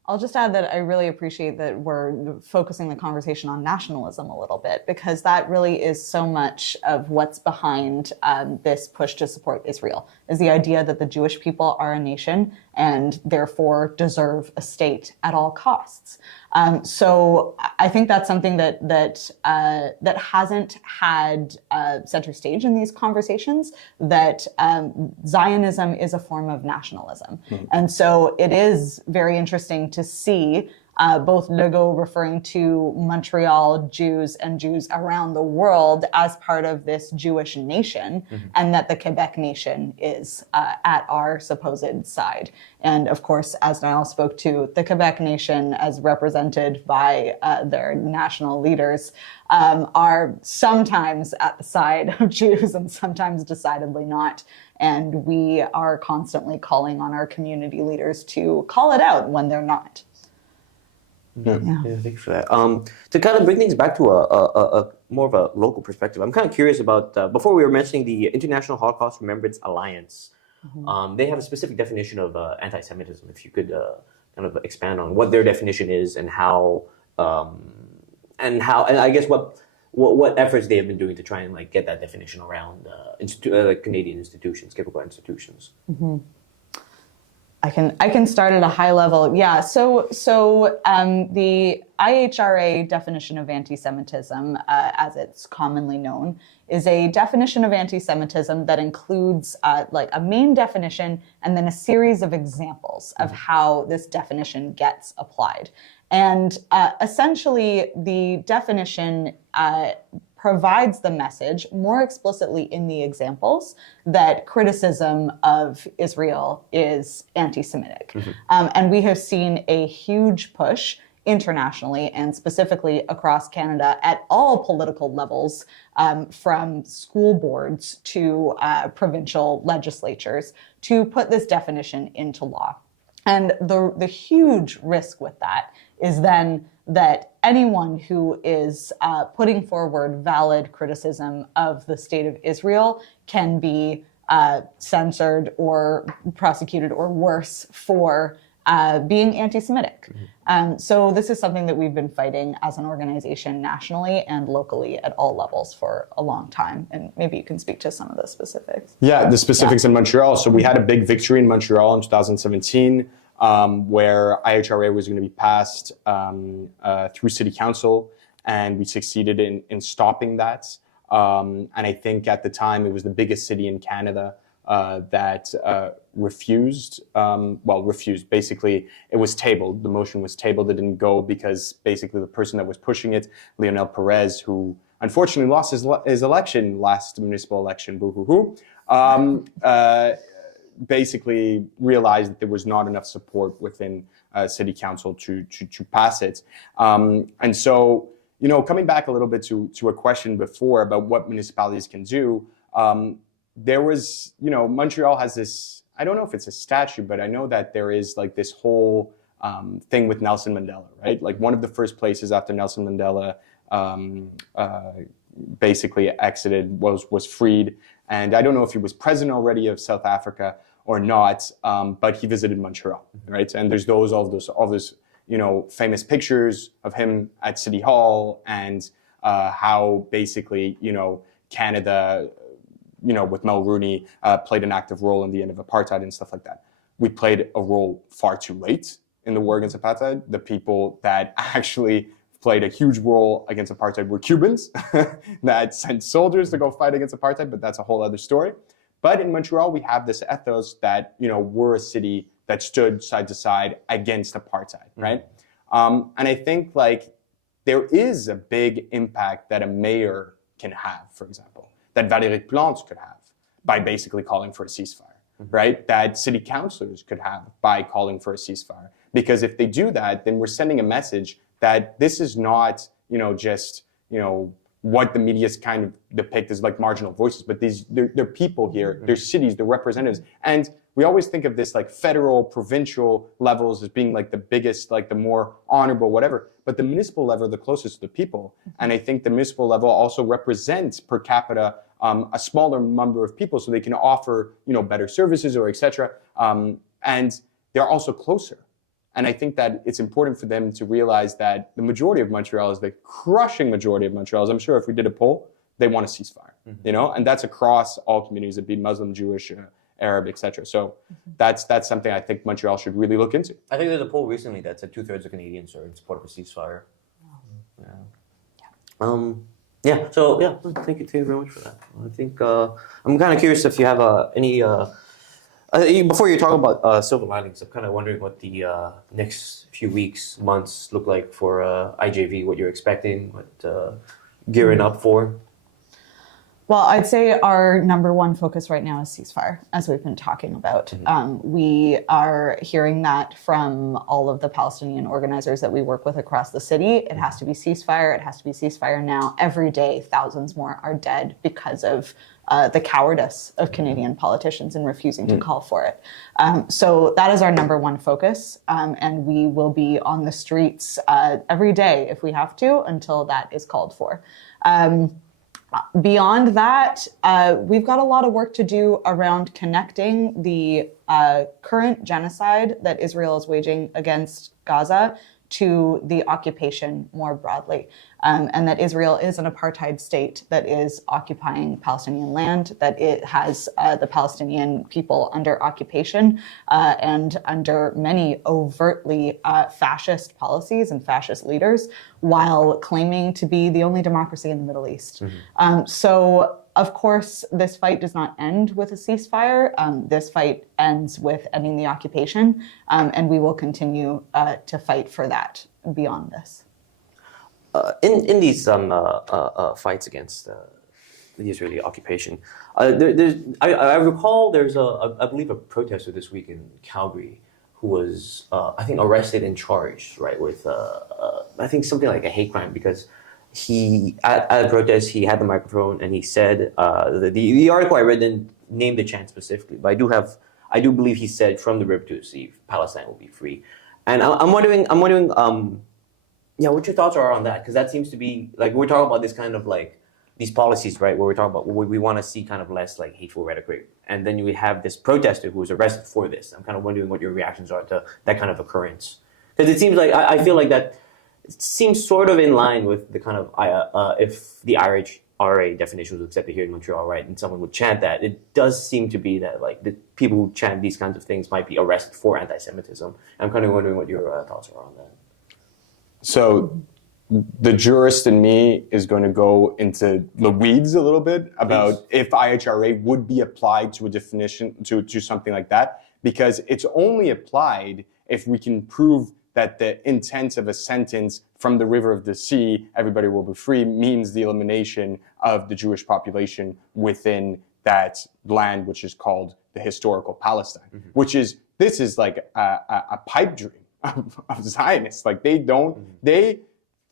I'll just add that I really appreciate that we're focusing the conversation on nationalism a little bit, because that really is so much of what's behind this push to support Israel, is the idea that the Jewish people are a nation and therefore deserve a state at all costs. So I think that's something that hasn't had center stage in these conversations, that Zionism is a form of nationalism. Mm-hmm. And so it is very interesting to see both Legault referring to Montreal Jews and Jews around the world as part of this Jewish nation, mm-hmm. and that the Quebec nation is at our supposed side. And of course, as Niall spoke to, the Quebec nation, as represented by their national leaders, are sometimes at the side of Jews and sometimes decidedly not. And we are constantly calling on our community leaders to call it out when they're not. Yeah, thank you for that. To kind of bring things back to a more of a local perspective, I'm kind of curious about, before we were mentioning the International Holocaust Remembrance Alliance, mm-hmm. They have a specific definition of anti-Semitism. If you could kind of expand on what their definition is and how, and I guess what efforts they have been doing to try and get that definition around Canadian institutions, Quebecois institutions. Mm-hmm. I can start at a high level. Yeah. So the IHRA definition of anti-Semitism, as it's commonly known, is a definition of anti-Semitism that includes a main definition and then a series of examples of how this definition gets applied. And essentially, the definition provides the message more explicitly in the examples that criticism of Israel is anti-Semitic. Mm-hmm. And we have seen a huge push internationally and specifically across Canada at all political levels, from school boards to provincial legislatures, to put this definition into law. And the huge risk with that is then that anyone who is putting forward valid criticism of the state of Israel can be censored or prosecuted or worse for being anti-Semitic. Mm-hmm. So this is something that we've been fighting as an organization nationally and locally at all levels for a long time. And maybe you can speak to some of the specifics. Yeah, the specifics in Montreal. So we had a big victory in Montreal in 2017. where IHRA was going to be passed through City Council, and we succeeded in stopping that. And I think at the time it was the biggest city in Canada that refused. Basically, it was tabled. The motion was tabled. It didn't go because basically the person that was pushing it, Lionel Perez, who unfortunately lost his election, last municipal election, boo-hoo-hoo, basically realized that there was not enough support within City Council to pass it. And so, coming back a little bit to a question before about what municipalities can do, there was, Montreal has this, I don't know if it's a statue, but I know that there is like this whole thing with Nelson Mandela, right? Like one of the first places after Nelson Mandela basically exited was freed. And I don't know if he was president already of South Africa or not, but he visited Montreal, right? And there's all those famous pictures of him at City Hall and how basically, Canada, with Mel Rooney, played an active role in the end of apartheid and stuff like that. We played a role far too late in the war against apartheid. The people that actually played a huge role against apartheid were Cubans that sent soldiers to go fight against apartheid, but that's a whole other story. But in Montreal, we have this ethos that, we're a city that stood side to side against apartheid, right? And I think there is a big impact that a mayor can have, for example, that Valérie Plante could have by basically calling for a ceasefire, right? That city councilors could have by calling for a ceasefire. Because if they do that, then we're sending a message that this is not, just, what the media's kind of depict as like marginal voices, but they're people here, they're cities, they're representatives. And we always think of this like federal, provincial levels as being like the biggest, like the more honorable, whatever. But the municipal level, the closest to the people. And I think the municipal level also represents per capita a smaller number of people, so they can offer, better services or et cetera. And they're also closer. And I think that it's important for them to realize that the majority of Montreal is the crushing majority of Montreal. I'm sure if we did a poll, they want a ceasefire, and that's across all communities, it'd be Muslim, Jewish, Arab, etc. So that's something I think Montreal should really look into. I think there's a poll recently that said 2/3 of Canadians are in support of a ceasefire. So thank you very much for that. I think I'm kind of curious if you have any. Before you talk about silver linings, I'm kind of wondering what the next few weeks, months look like for IJV, what you're expecting, what gearing up for. Well, I'd say our number one focus right now is ceasefire, as we've been talking about. We are hearing that from all of the Palestinian organizers that we work with across the city. It has to be ceasefire. It has to be ceasefire now. Every day, thousands more are dead because of the cowardice of Canadian politicians in refusing to call for it. So that is our number one focus. And we will be on the streets every day if we have to until that is called for. Beyond that, we've got a lot of work to do around connecting the current genocide that Israel is waging against Gaza to the occupation more broadly, and that Israel is an apartheid state that is occupying Palestinian land, that it has the Palestinian people under occupation and under many overtly fascist policies and fascist leaders, while claiming to be the only democracy in the Middle East. So, of course, this fight does not end with a ceasefire. This fight ends with ending the occupation, and we will continue to fight for that beyond this. In these fights against the Israeli occupation, I recall there's I believe a protester this week in Calgary who was I think arrested and charged, right, with I think something like a hate crime, because he at a protest he had the microphone and he said the article I read didn't name the chant specifically, but I do believe he said from the river to the sea Palestine will be free, and I'm wondering what your thoughts are on that, because that seems to be like we're talking about this kind of like these policies, right, where we're talking about we want to see kind of less like hateful rhetoric, and then we have this protester who was arrested for this. I'm kind of wondering what your reactions are to that kind of occurrence, because it seems like I feel like that. It seems sort of in line with the kind of if the IHRA definition was accepted here in Montreal, right, and someone would chant that, it does seem to be that like the people who chant these kinds of things might be arrested for anti-Semitism. I'm kind of wondering what your thoughts are on that. So the jurist in me is going to go into the weeds a little bit about if IHRA would be applied to a definition, to something like that, because it's only applied if we can prove that the intent of a sentence from the river of the sea, everybody will be free, means the elimination of the Jewish population within that land, which is called the historical Palestine, which is, this is like a pipe dream of Zionists. Like they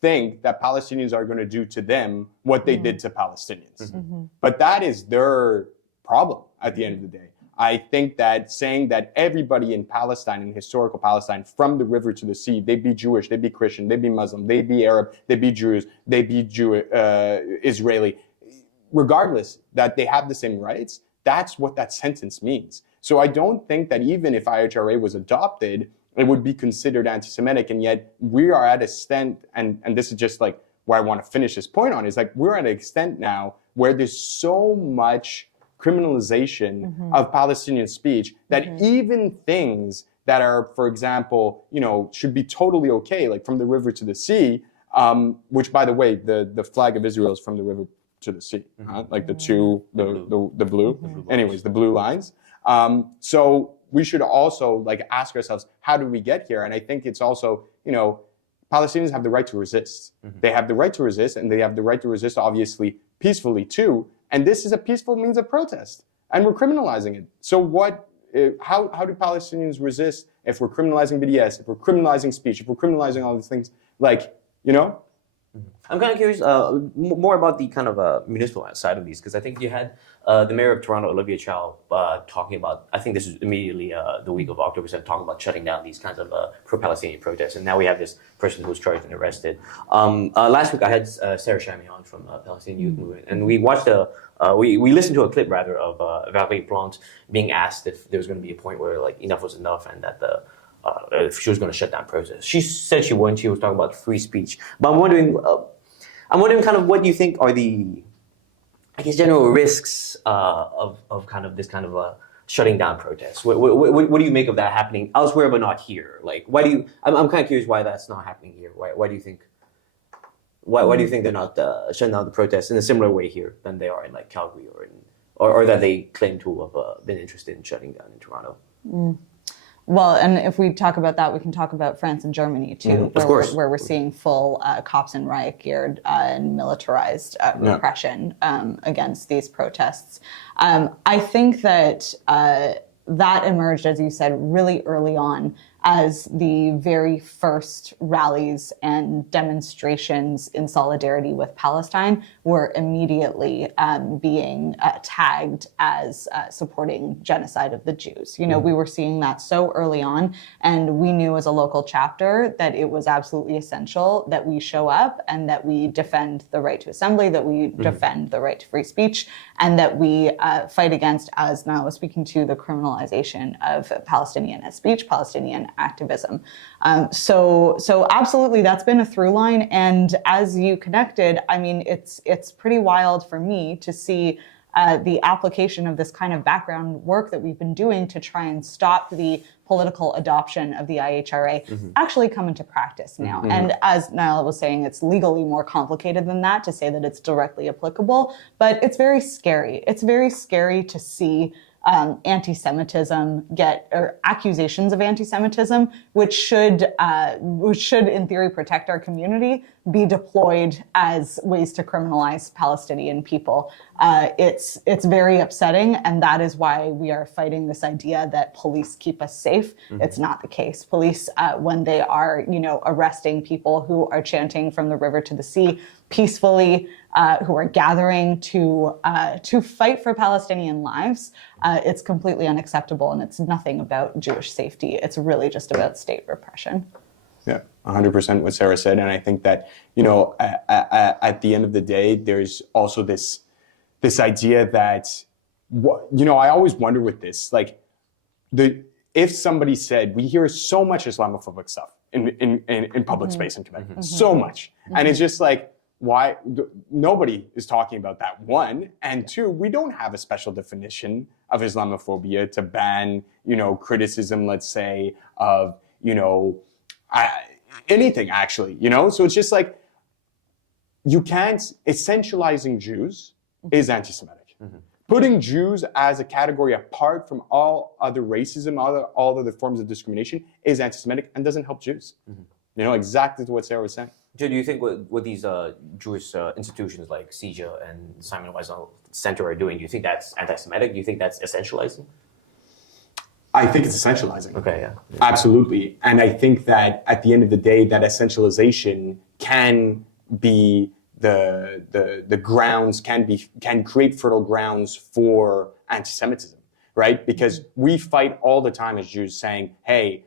think that Palestinians are going to do to them what they did to Palestinians. But that is their problem at the end of the day. I think that saying that everybody in Palestine, in historical Palestine, from the river to the sea, they be Jewish, they be Christian, they be Muslim, they be Arab, they be Jews, they be Israeli, regardless that they have the same rights, that's what that sentence means. So I don't think that even if IHRA was adopted, it would be considered anti-Semitic, and yet we are at a extent, and this is just like where I want to finish this point on, is like we're at an extent now where there's so much criminalization of Palestinian speech that even things that are, for example, should be totally okay, like from the river to the sea, which by the way, the flag of Israel is from the river to the sea, like the blue, anyways, the blue lines. So we should also like ask ourselves, how did we get here? And I think it's also, Palestinians have the right to resist. They have the right to resist, and they have the right to resist, obviously, peacefully too. And this is a peaceful means of protest, and we're criminalizing it. So how do Palestinians resist if we're criminalizing BDS, if we're criminalizing speech, if we're criminalizing all these things? I'm kind of curious more about the kind of municipal side of these, because I think you had the mayor of Toronto, Olivia Chow, talking about, I think this was immediately the week of October 7th, talking about shutting down these kinds of pro-Palestinian protests. And now we have this person who was charged and arrested. Last week I had Sarah Shami on from Palestinian Youth Movement, and we watched we listened to a clip rather of Valérie Plante being asked if there was going to be a point where like enough was enough and that if she was going to shut down protests. She said she wouldn't. She was talking about free speech. But I'm wondering kind of what you think are the, I guess, general risks of kind of this kind of shutting down protests. What do you make of that happening elsewhere but not here? Like, why do you? I'm kind of curious why that's not happening here. Why do you think? Why do you think they're not shutting down the protests in a similar way here than they are in like Calgary or that they claim to have been interested in shutting down in Toronto? Well, and if we talk about that, we can talk about France and Germany too, where we're seeing full cops in riot geared and militarized repression against these protests. I think that that emerged, as you said, really early on as the very first rallies and demonstrations in solidarity with Palestine were immediately being tagged as supporting genocide of the Jews. We were seeing that so early on, and we knew as a local chapter that it was absolutely essential that we show up and that we defend the right to assembly, that we defend the right to free speech, and that we fight against, as Niall was speaking to, the criminalization of Palestinian speech, Palestinian activism. So absolutely, that's been a through line. And as you connected, I mean, it's pretty wild for me to see the application of this kind of background work that we've been doing to try and stop the political adoption of the IHRA actually come into practice now. And as Niall was saying, it's legally more complicated than that to say that it's directly applicable, but it's very scary. It's very scary to see anti-Semitism or accusations of anti-Semitism, which should in theory protect our community, be deployed as ways to criminalize Palestinian people. It's very upsetting, and that is why we are fighting this idea that police keep us safe. It's not the case. Police, when they are, arresting people who are chanting from the river to the sea peacefully, who are gathering to fight for Palestinian lives, it's completely unacceptable, and it's nothing about Jewish safety. It's really just about state repression. Yeah, 100% what Sarah said, and I think that at the end of the day, there's also this idea that I always wonder with this, like if somebody said, we hear so much Islamophobic stuff in public space in Quebec, so much, and it's just like, nobody is talking about that, one. And two, we don't have a special definition of Islamophobia to ban, criticism, let's say, of, anything actually, So it's just like, you can't, essentializing Jews is anti-Semitic. Putting Jews as a category apart from all other racism, all other forms of discrimination is anti-Semitic and doesn't help Jews. Exactly what Sarah was saying. Do you think what these Jewish institutions like CIJA and Simon Wiesenthal Center are doing, do you think that's anti-Semitic? Do you think that's essentializing? I think it's essentializing. Okay, yeah. Absolutely. And I think that at the end of the day, that essentialization can be the grounds, can create fertile grounds for anti-Semitism, right? Because we fight all the time as Jews saying, hey,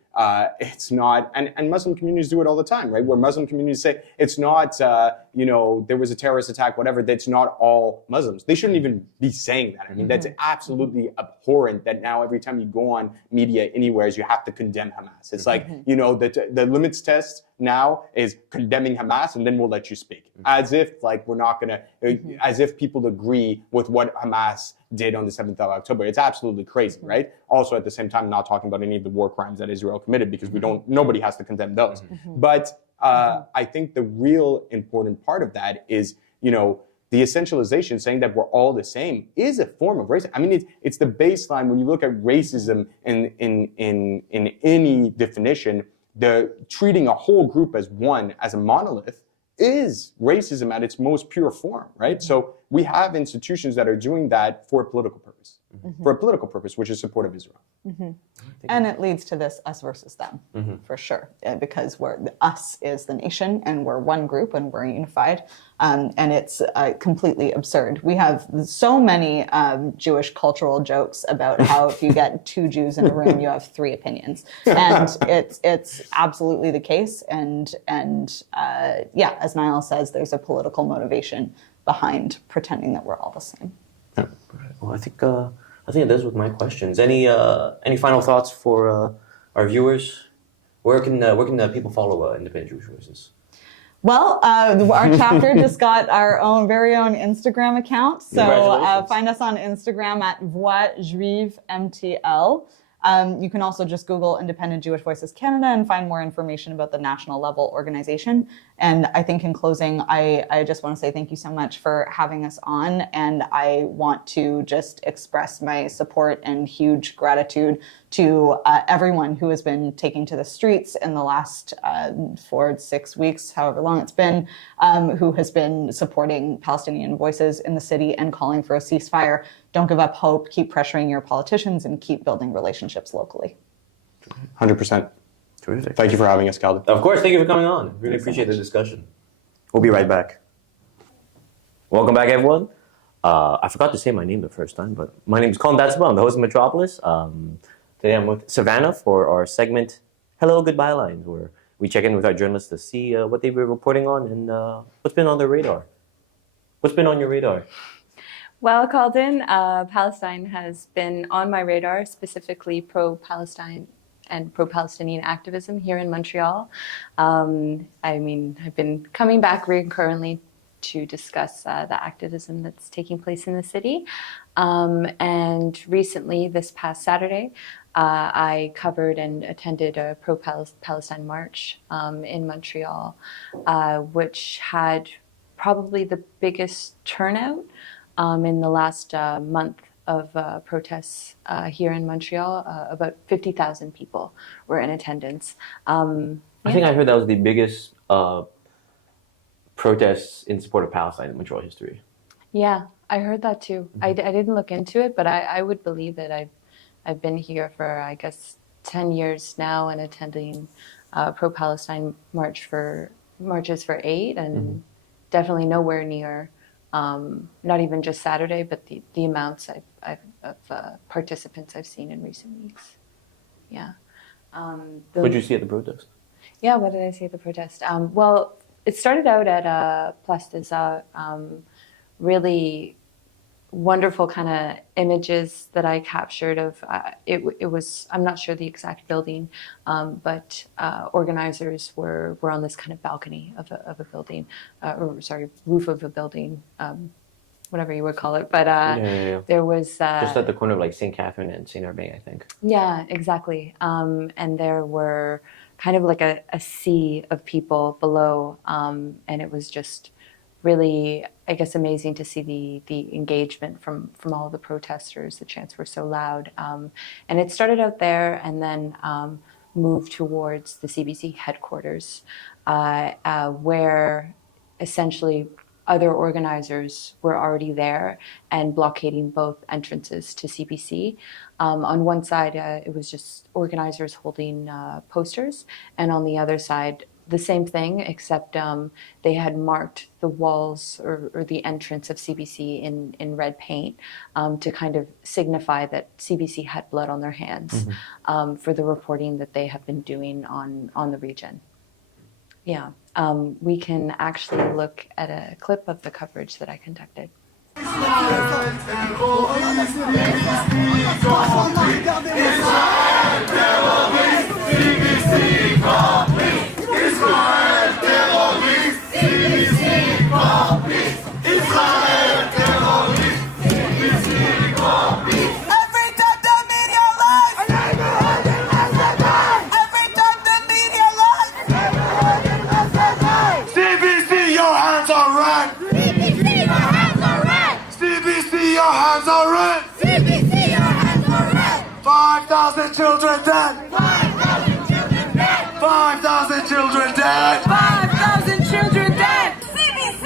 it's not, and Muslim communities do it all the time, right? Where Muslim communities say it's not, there was a terrorist attack, whatever, that's not all Muslims. They shouldn't even be saying that. I mean, that's absolutely abhorrent that now every time you go on media anywhere, you have to condemn Hamas. It's like, the limits test now is condemning Hamas and then we'll let you speak. As if like we're not gonna, as if people agree with what Hamas did on the 7th of October. It's absolutely crazy, right? Also at the same time, not talking about any of the war crimes that Israel committed because nobody has to condemn those. But I think the real important part of that is, the essentialization, saying that we're all the same, is a form of racism. I mean, it's the baseline when you look at racism in any definition. The treating a whole group as one, as a monolith, is racism at its most pure form, right? So we have institutions that are doing that for a political purpose, which is support of Israel. And it leads to this us versus them, for sure, because us is the nation and we're one group and we're unified. And it's completely absurd. We have so many Jewish cultural jokes about how if you get two Jews in a room, you have three opinions. And it's absolutely the case. And as Niall says, there's a political motivation behind pretending that we're all the same. Yeah. Well, I think it does with my questions. Any final thoughts for our viewers? Where can people follow Independent Jewish Voices? Well, our chapter just got our very own Instagram account. So find us on Instagram at Voix Juive MTL. You can also just Google Independent Jewish Voices Canada and find more information about the national level organization. And I think in closing, I just want to say thank you so much for having us on. And I want to just express my support and huge gratitude to everyone who has been taking to the streets in the last 4 to 6 weeks, however long it's been, who has been supporting Palestinian voices in the city and calling for a ceasefire. Don't give up hope, keep pressuring your politicians, and keep building relationships locally. 100%. Terrific. Thank you for having us, Kalden. Of course, thank you for coming on. Really appreciate the discussion. We'll be right back. Welcome back, everyone. I forgot to say my name the first time, but my name is Kalden Dhatsenpa. I'm the host of Metropolis. Today I'm with Savanna for our segment, Hello, Good Byline, where we check in with our journalists to see what they've been reporting on and what's been on their radar. What's been on your radar? Well, Kalden, Palestine has been on my radar, specifically pro-Palestine and pro-Palestinian activism here in Montreal. I've been coming back recurrently to discuss the activism that's taking place in the city. And recently, this past Saturday, I covered and attended a pro-Palestine march in Montreal, which had probably the biggest turnout in the last month of protests here in Montreal. About 50,000 people were in attendance. I think I heard that was the biggest protests in support of Palestine in Montreal history. Yeah, I heard that too. I didn't look into it, but I would believe that I've been here for, I guess, 10 years now and attending pro-Palestine marches for 8, and definitely nowhere near, not even just Saturday, but the amounts of participants I've seen in recent weeks. Yeah. What did you see at the protest? Yeah, what did I see at the protest? Well, it started out at Place des Arts, really wonderful kind of images that I captured of it was, I'm not sure the exact building, but organizers were on this kind of balcony of a building, or sorry, roof of a building, whatever you would call it. But there was just at the corner of like St. Catherine and St. Urbain, I think. Yeah, exactly. And there were kind of like a sea of people below, and it was just really, I guess, amazing to see the engagement from all the protesters. The chants were so loud, and it started out there, and then moved towards the CBC headquarters, where essentially other organizers were already there and blockading both entrances to CBC. On one side, it was just organizers holding posters, and on the other side, the same thing, except they had marked the walls or the entrance of CBC in red paint to kind of signify that CBC had blood on their hands for the reporting that they have been doing on the region. Yeah, we can actually look at a clip of the coverage that I conducted. Children dead! 5,000 children dead! 5,000 children dead! 5,000 children dead! CBC!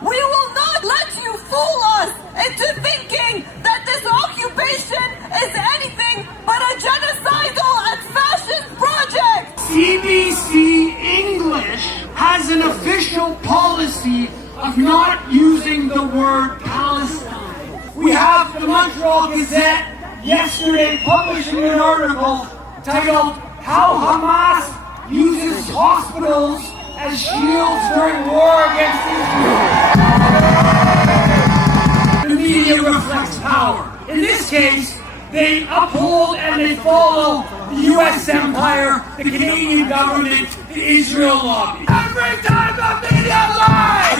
We will not let you fool us into thinking that this occupation is anything but a genocidal and fascist project! CBC English has an official policy of not using the word Palestine. We have the Montreal Gazette yesterday publishing an article titled "How Hamas Uses Hospitals as Shields During War Against Israel." The media reflects power. In this case, they uphold and they follow the U.S. empire, the Canadian government, the Israel lobby. Every time the media lies!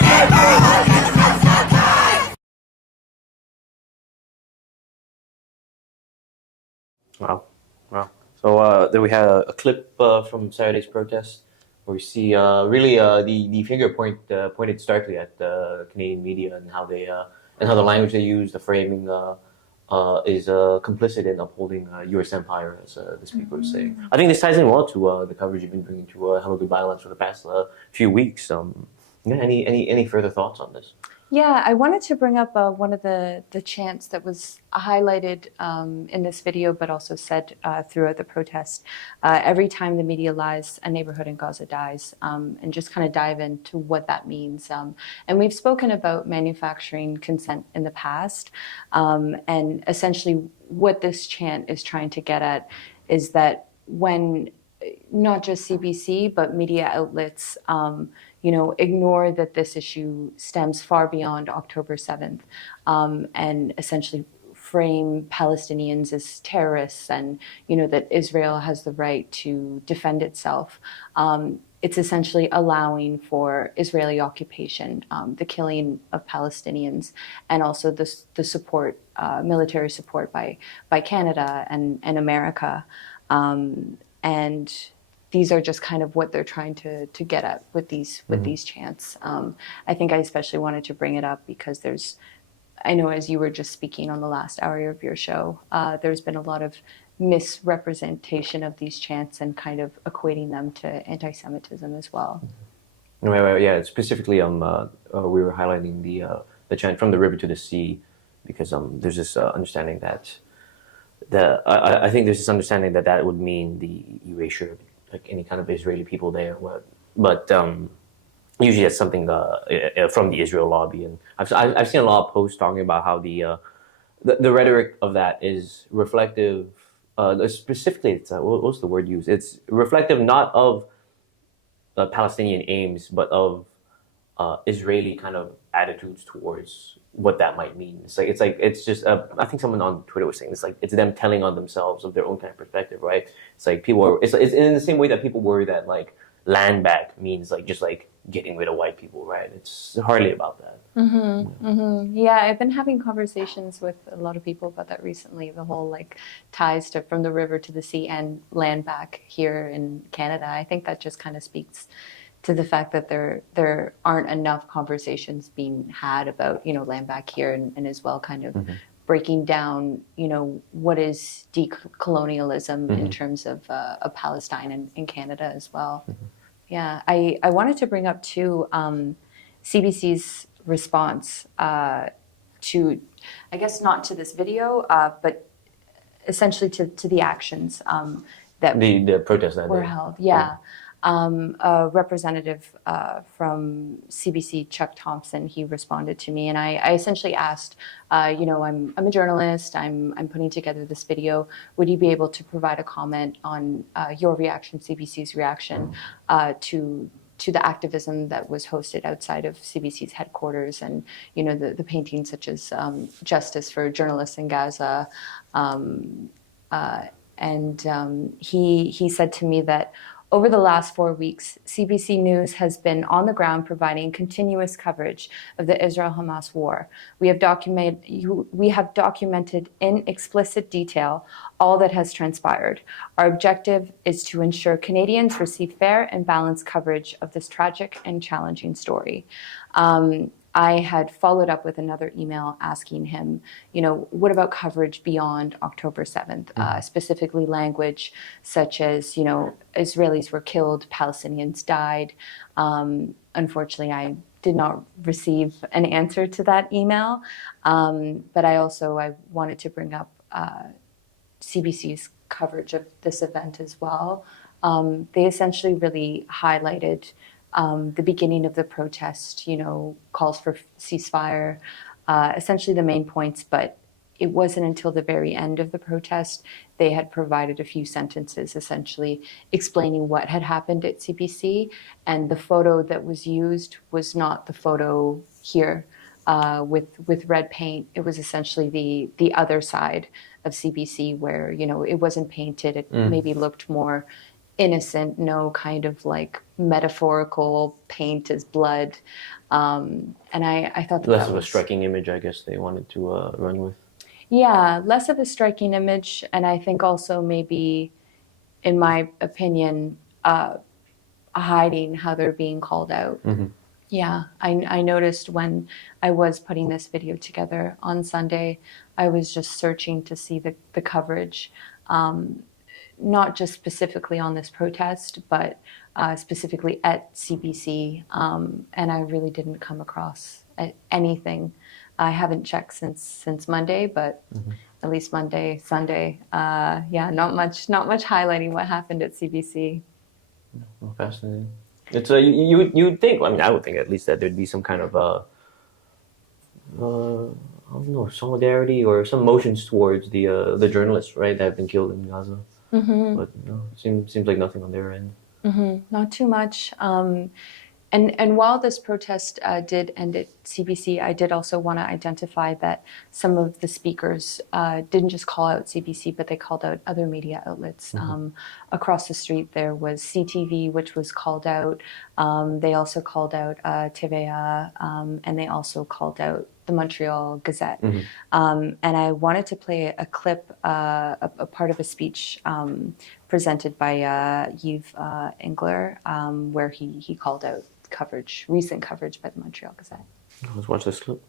Wow. So then we had a clip from Saturday's protest where we see really the finger pointed starkly at the Canadian media and how the language they use, the framing is complicit in upholding U.S. empire, as the speaker was saying. I think this ties in well to the coverage you've been bringing to Hello Good Byline for the past few weeks. Any further thoughts on this? Yeah, I wanted to bring up one of the chants that was highlighted in this video, but also said throughout the protest. Every time the media lies, a neighborhood in Gaza dies, and just kind of dive into what that means. And we've spoken about manufacturing consent in the past, and essentially what this chant is trying to get at is that when not just CBC, but media outlets ignore that this issue stems far beyond October 7th, and essentially frame Palestinians as terrorists and, that Israel has the right to defend itself. It's essentially allowing for Israeli occupation, the killing of Palestinians, and also the support, military support by Canada and America. And these are just kind of what they're trying to get at with these chants. I think I especially wanted to bring it up because I know as you were just speaking on the last hour of your show, there's been a lot of misrepresentation of these chants and kind of equating them to anti-Semitism as well. Right, yeah, specifically we were highlighting the chant "From the River to the Sea" because there's this understanding that I think there's this understanding that would mean the erasure of like any kind of Israeli people there, but usually it's something from the Israel lobby, and I've seen a lot of posts talking about how the rhetoric of that is reflective. Specifically, it's what's the word used? It's reflective not of Palestinian aims, but of Israeli kind of attitudes towards what that might mean. It's just I think someone on Twitter was saying it's them telling on themselves of their own kind of perspective, right? It's like it's in the same way that people worry that like land back means just getting rid of white people, right? It's hardly about that. Yeah, I've been having conversations with a lot of people about that recently. The whole ties from the river to the sea and land back here in Canada. I think that just kind of speaks to the fact that there aren't enough conversations being had about land back here and as well kind of breaking down what is decolonialism in terms of Palestine and Canada as well. Yeah, I wanted to bring up too CBC's response to, I guess not to this video, but essentially to the actions that the protests that were day. held. Yeah. A representative from CBC, Chuck Thompson, he responded to me, and I essentially asked, I'm a journalist, I'm putting together this video. Would you be able to provide a comment on your reaction, CBC's reaction to the activism that was hosted outside of CBC's headquarters, and the paintings such as Justice for Journalists in Gaza, and he said to me that over the last 4 weeks, CBC News has been on the ground providing continuous coverage of the Israel-Hamas war. We have documented in explicit detail all that has transpired. Our objective is to ensure Canadians receive fair and balanced coverage of this tragic and challenging story. I had followed up with another email asking him, what about coverage beyond October 7th, specifically language such as, Israelis were killed, Palestinians died. Unfortunately, I did not receive an answer to that email, but I wanted to bring up CBC's coverage of this event as well. They essentially really highlighted the beginning of the protest, calls for ceasefire, essentially the main points, but it wasn't until the very end of the protest they had provided a few sentences essentially explaining what had happened at CBC, and the photo that was used was not the photo here with red paint. It was essentially the other side of CBC where, it wasn't painted, it maybe looked more innocent, no kind of metaphorical paint as blood, and I thought less of a striking image, I guess they wanted to run with. Yeah, less of a striking image, and I think also maybe, in my opinion, hiding how they're being called out. Yeah, I noticed when I was putting this video together on Sunday, I was just searching to see the coverage. Not just specifically on this protest, but specifically at CBC, and I really didn't come across anything. I haven't checked since Monday, but at least Monday, Sunday, not much highlighting what happened at CBC. Well, fascinating. It's you would think. I mean, I would think at least that there'd be some kind of I don't know, solidarity or some motions towards the journalists, right, that have been killed in Gaza. But seems like nothing on their end. Not too much. And while this protest did end at CBC, I did also want to identify that some of the speakers didn't just call out CBC, but they called out other media outlets. Across the street, there was CTV, which was called out. They also called out TVA, and they also called out the Montreal Gazette. And I wanted to play a clip, a part of a speech presented by Yves Engler, where he called out recent coverage by the Montreal Gazette. Let's watch this clip.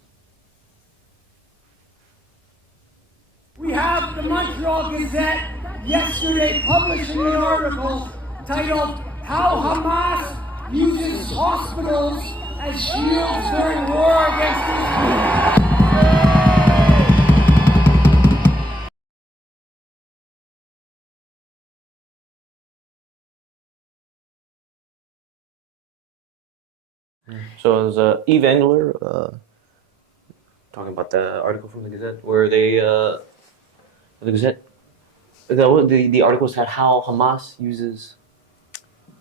We have the Montreal Gazette yesterday publishing an article titled "How Hamas Uses Hospitals as Shields During War Against Israel." So it was Yves Engler talking about the article from the Gazette, where the Gazette, the article said how Hamas uses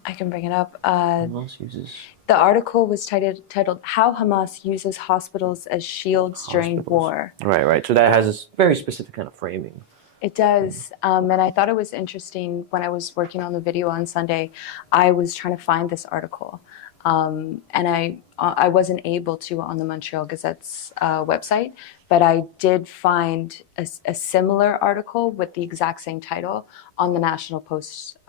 I can bring it up. Hamas uses The article was titled "How Hamas Uses Hospitals as Shields During hospitals. War." Right. So that has this very specific kind of framing. It does, and I thought it was interesting when I was working on the video on Sunday. I was trying to find this article, and I wasn't able to on the Montreal Gazette's website, but I did find a similar article with the exact same title on the National Post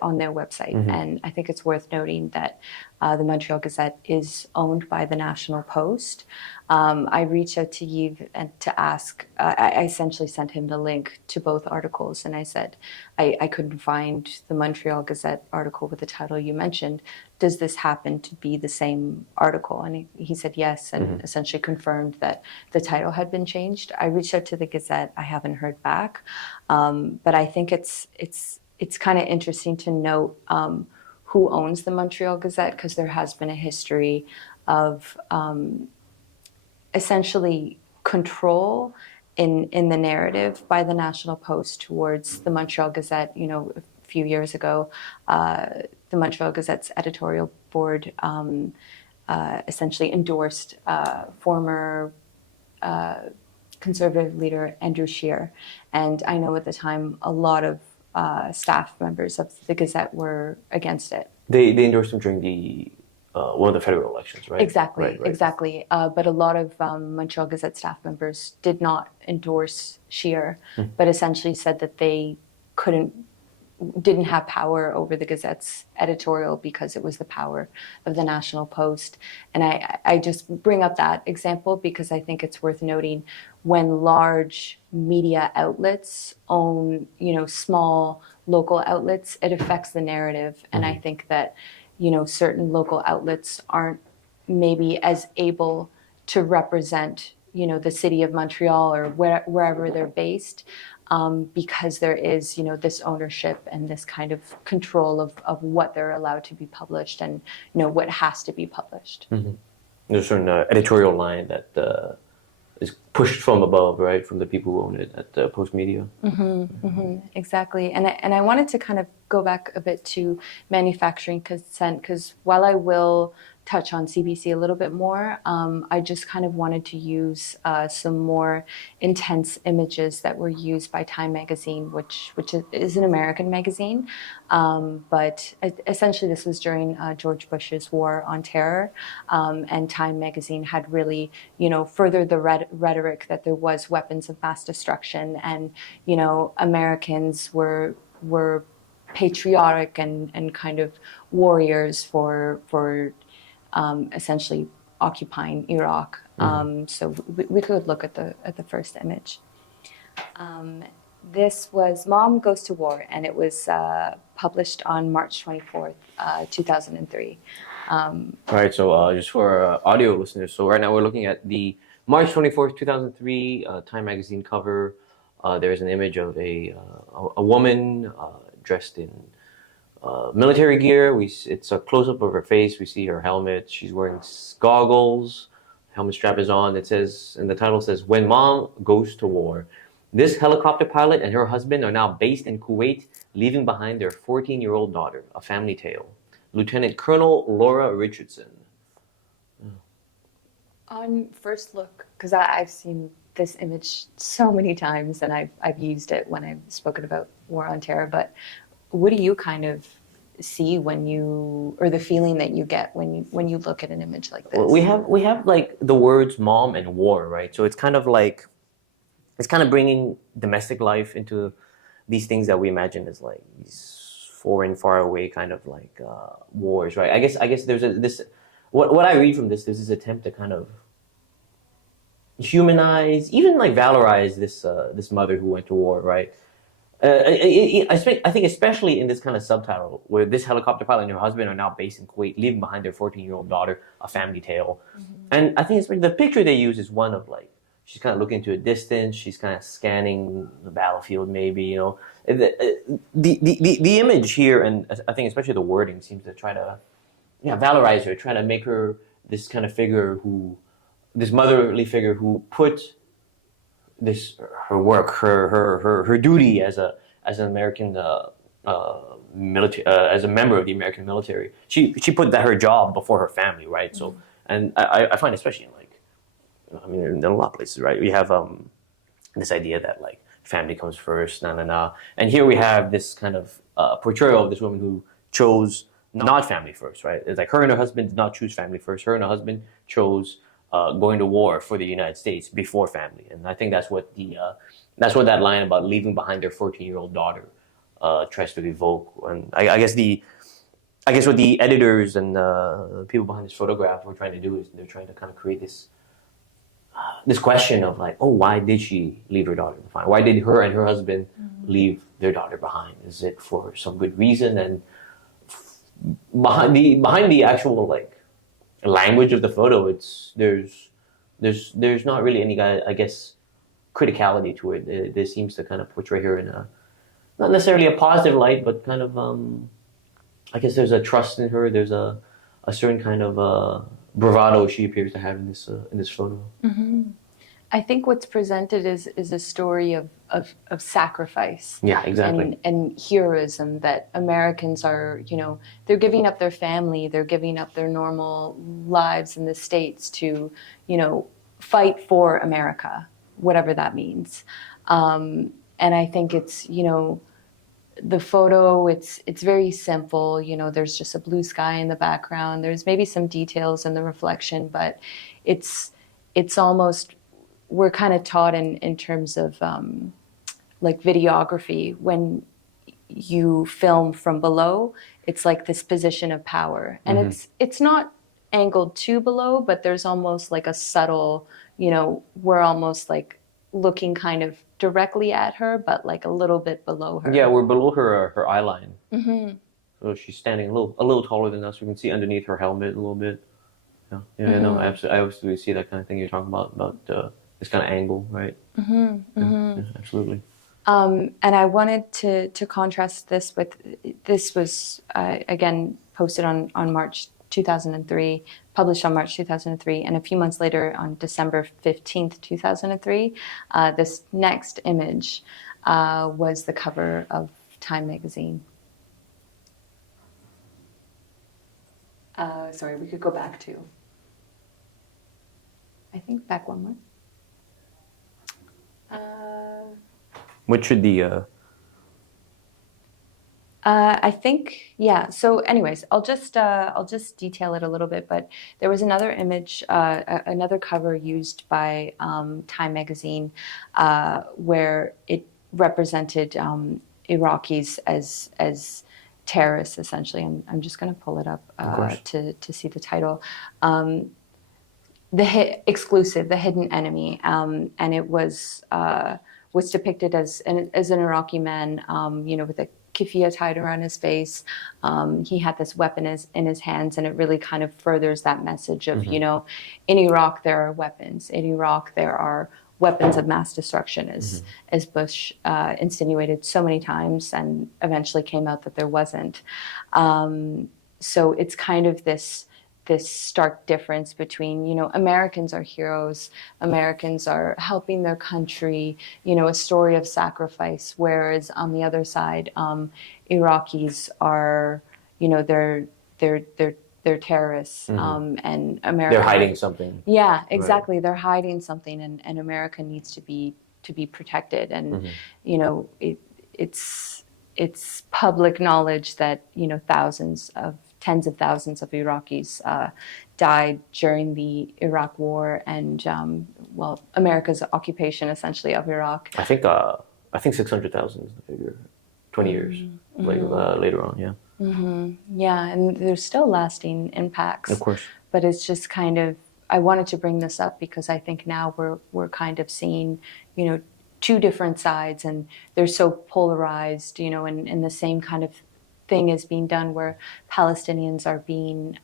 on their website. And I think it's worth noting that the Montreal Gazette is owned by the National Post. I reached out to Yves and to ask, I essentially sent him the link to both articles, and I said, I couldn't find the Montreal Gazette article with the title you mentioned. Does this happen to be the same article? And he said yes, and essentially confirmed that the title had been changed. I reached out to the Gazette. I haven't heard back, but I think it's kind of interesting to note who owns the Montreal Gazette, because there has been a history of essentially control in the narrative by the National Post towards the Montreal Gazette. You know, a few years ago, the Montreal Gazette's editorial board essentially endorsed former Conservative leader Andrew Scheer. And I know at the time a lot of staff members of the Gazette were against it. They endorsed him during the one of the federal elections, right? Exactly, Right. exactly. But a lot of Montreal Gazette staff members did not endorse Scheer, but essentially said that they didn't have power over the Gazette's editorial because it was the power of the National Post. And I just bring up that example because I think it's worth noting when large media outlets own, small local outlets, it affects the narrative. And I think that, certain local outlets aren't maybe as able to represent, the city of Montreal or wherever they're based. Because there is, this ownership and this kind of control of what they're allowed to be published and, what has to be published. There's a certain editorial line that is pushed from above, right, from the people who own it at Post Media. Exactly. And I wanted to kind of go back a bit to manufacturing consent, because while I will touch on CBC a little bit more, I just kind of wanted to use some more intense images that were used by Time magazine, which is an American magazine. But essentially this was during George Bush's war on terror. And Time magazine had really, furthered the rhetoric that there was weapons of mass destruction and, Americans were patriotic and kind of warriors for essentially occupying Iraq. So we could look at the first image. This was Mom Goes to War, and it was published on March 24th, 2003. All right, so just for audio listeners, so right now we're looking at the March 24th, 2003 Time magazine cover. There's an image of a woman dressed in military gear. It's a close-up of her face. We see her helmet. She's wearing goggles. Helmet strap is on. It says, and the title says, "When Mom Goes to War." This helicopter pilot and her husband are now based in Kuwait, leaving behind their 14-year-old daughter. A family tale. Lieutenant Colonel Laura Richardson. On first look, because I've seen this image so many times, and I've used it when I've spoken about war on terror, but what do you kind of see or the feeling that you get when you look at an image like this? Well, we have like the words mom and war, right? So it's kind of bringing domestic life into these things that we imagine as like these foreign, far away kind of like wars, right? I guess there's this. What I read from there's this attempt to kind of humanize, even like valorize this mother who went to war, right? I think especially in this kind of subtitle where this helicopter pilot and her husband are now based in Kuwait, leaving behind their 14-year-old daughter, a family tale. And I think the picture they use is one of like, she's kind of looking into a distance, she's kind of scanning the battlefield this the image here, and I think especially the wording seems to try to valorize her, try to make her this kind of figure this motherly figure who put her work, her duty as an American military, as a member of the American military. She put that her job before her family, right? So, and I find especially in like, I mean, in a lot of places, right? We have this idea that like family comes first, and here we have this kind of portrayal of this woman who chose not family first, right? It's like her and her husband did not choose family first. Her and her husband chose going to war for the United States before family, and I think that's what that line about leaving behind their 14-year-old daughter tries to evoke. And I guess what the editors and people behind this photograph were trying to do is they're trying to kind of create this question of like, oh, why did she leave her daughter behind? Why did her and her husband leave their daughter behind? Is it for some good reason? And behind the actual like language of the photo, there's not really any, I guess, criticality to it. This seems to kind of portray her in a not necessarily a positive light, but kind of I guess there's a trust in her. There's a certain kind of bravado she appears to have in this photo. I think what's presented is a story of sacrifice. Yeah, exactly. And heroism, that Americans are, they're giving up their family, they're giving up their normal lives in the States to, fight for America, whatever that means. And I think it's, the photo, it's very simple. There's just a blue sky in the background. There's maybe some details in the reflection, but it's almost, we're kind of taught in terms of like videography, when you film from below, it's like this position of power. And it's not angled too below, but there's almost like a subtle, we're almost like looking kind of directly at her, but like a little bit below her. Yeah, we're below her eye line. So she's standing a little taller than us. We can see underneath her helmet a little bit. Yeah, no, I absolutely see that kind of thing you're talking about this kind of angle, right? Yeah, absolutely. And I wanted to contrast this with, this was again posted on March 2003, published on March 2003, and a few months later on December 15th, 2003, this next image was the cover of Time magazine. Sorry, we could go back to, I think back one more. What should the I think, yeah. So anyways, I'll just detail it a little bit, but there was another image, another cover used by Time magazine, where it represented Iraqis as terrorists, essentially. I'm just going to pull it up to see the title. Exclusive, the hidden enemy, and it was depicted as an Iraqi man, with a keffiyeh tied around his face. He had this weapon in his hands, and it really kind of furthers that message of, in Iraq there are weapons. In Iraq there are weapons of mass destruction, as Bush insinuated so many times, and eventually came out that there wasn't. So it's kind of this stark difference between, Americans are heroes, Americans are helping their country, a story of sacrifice, whereas on the other side, Iraqis are, they're terrorists, and America. They're hiding something. Yeah, exactly. Right. They're hiding something, and America needs to be protected, and it's public knowledge that tens of thousands of Iraqis died during the Iraq War and, America's occupation, essentially, of Iraq. I think 600,000 is the figure. 20 years later on, yeah. Yeah, and there's still lasting impacts. Of course. But it's just kind of, I wanted to bring this up because I think now we're kind of seeing, two different sides, and they're so polarized, and the same kind of thing is being done where Palestinians are being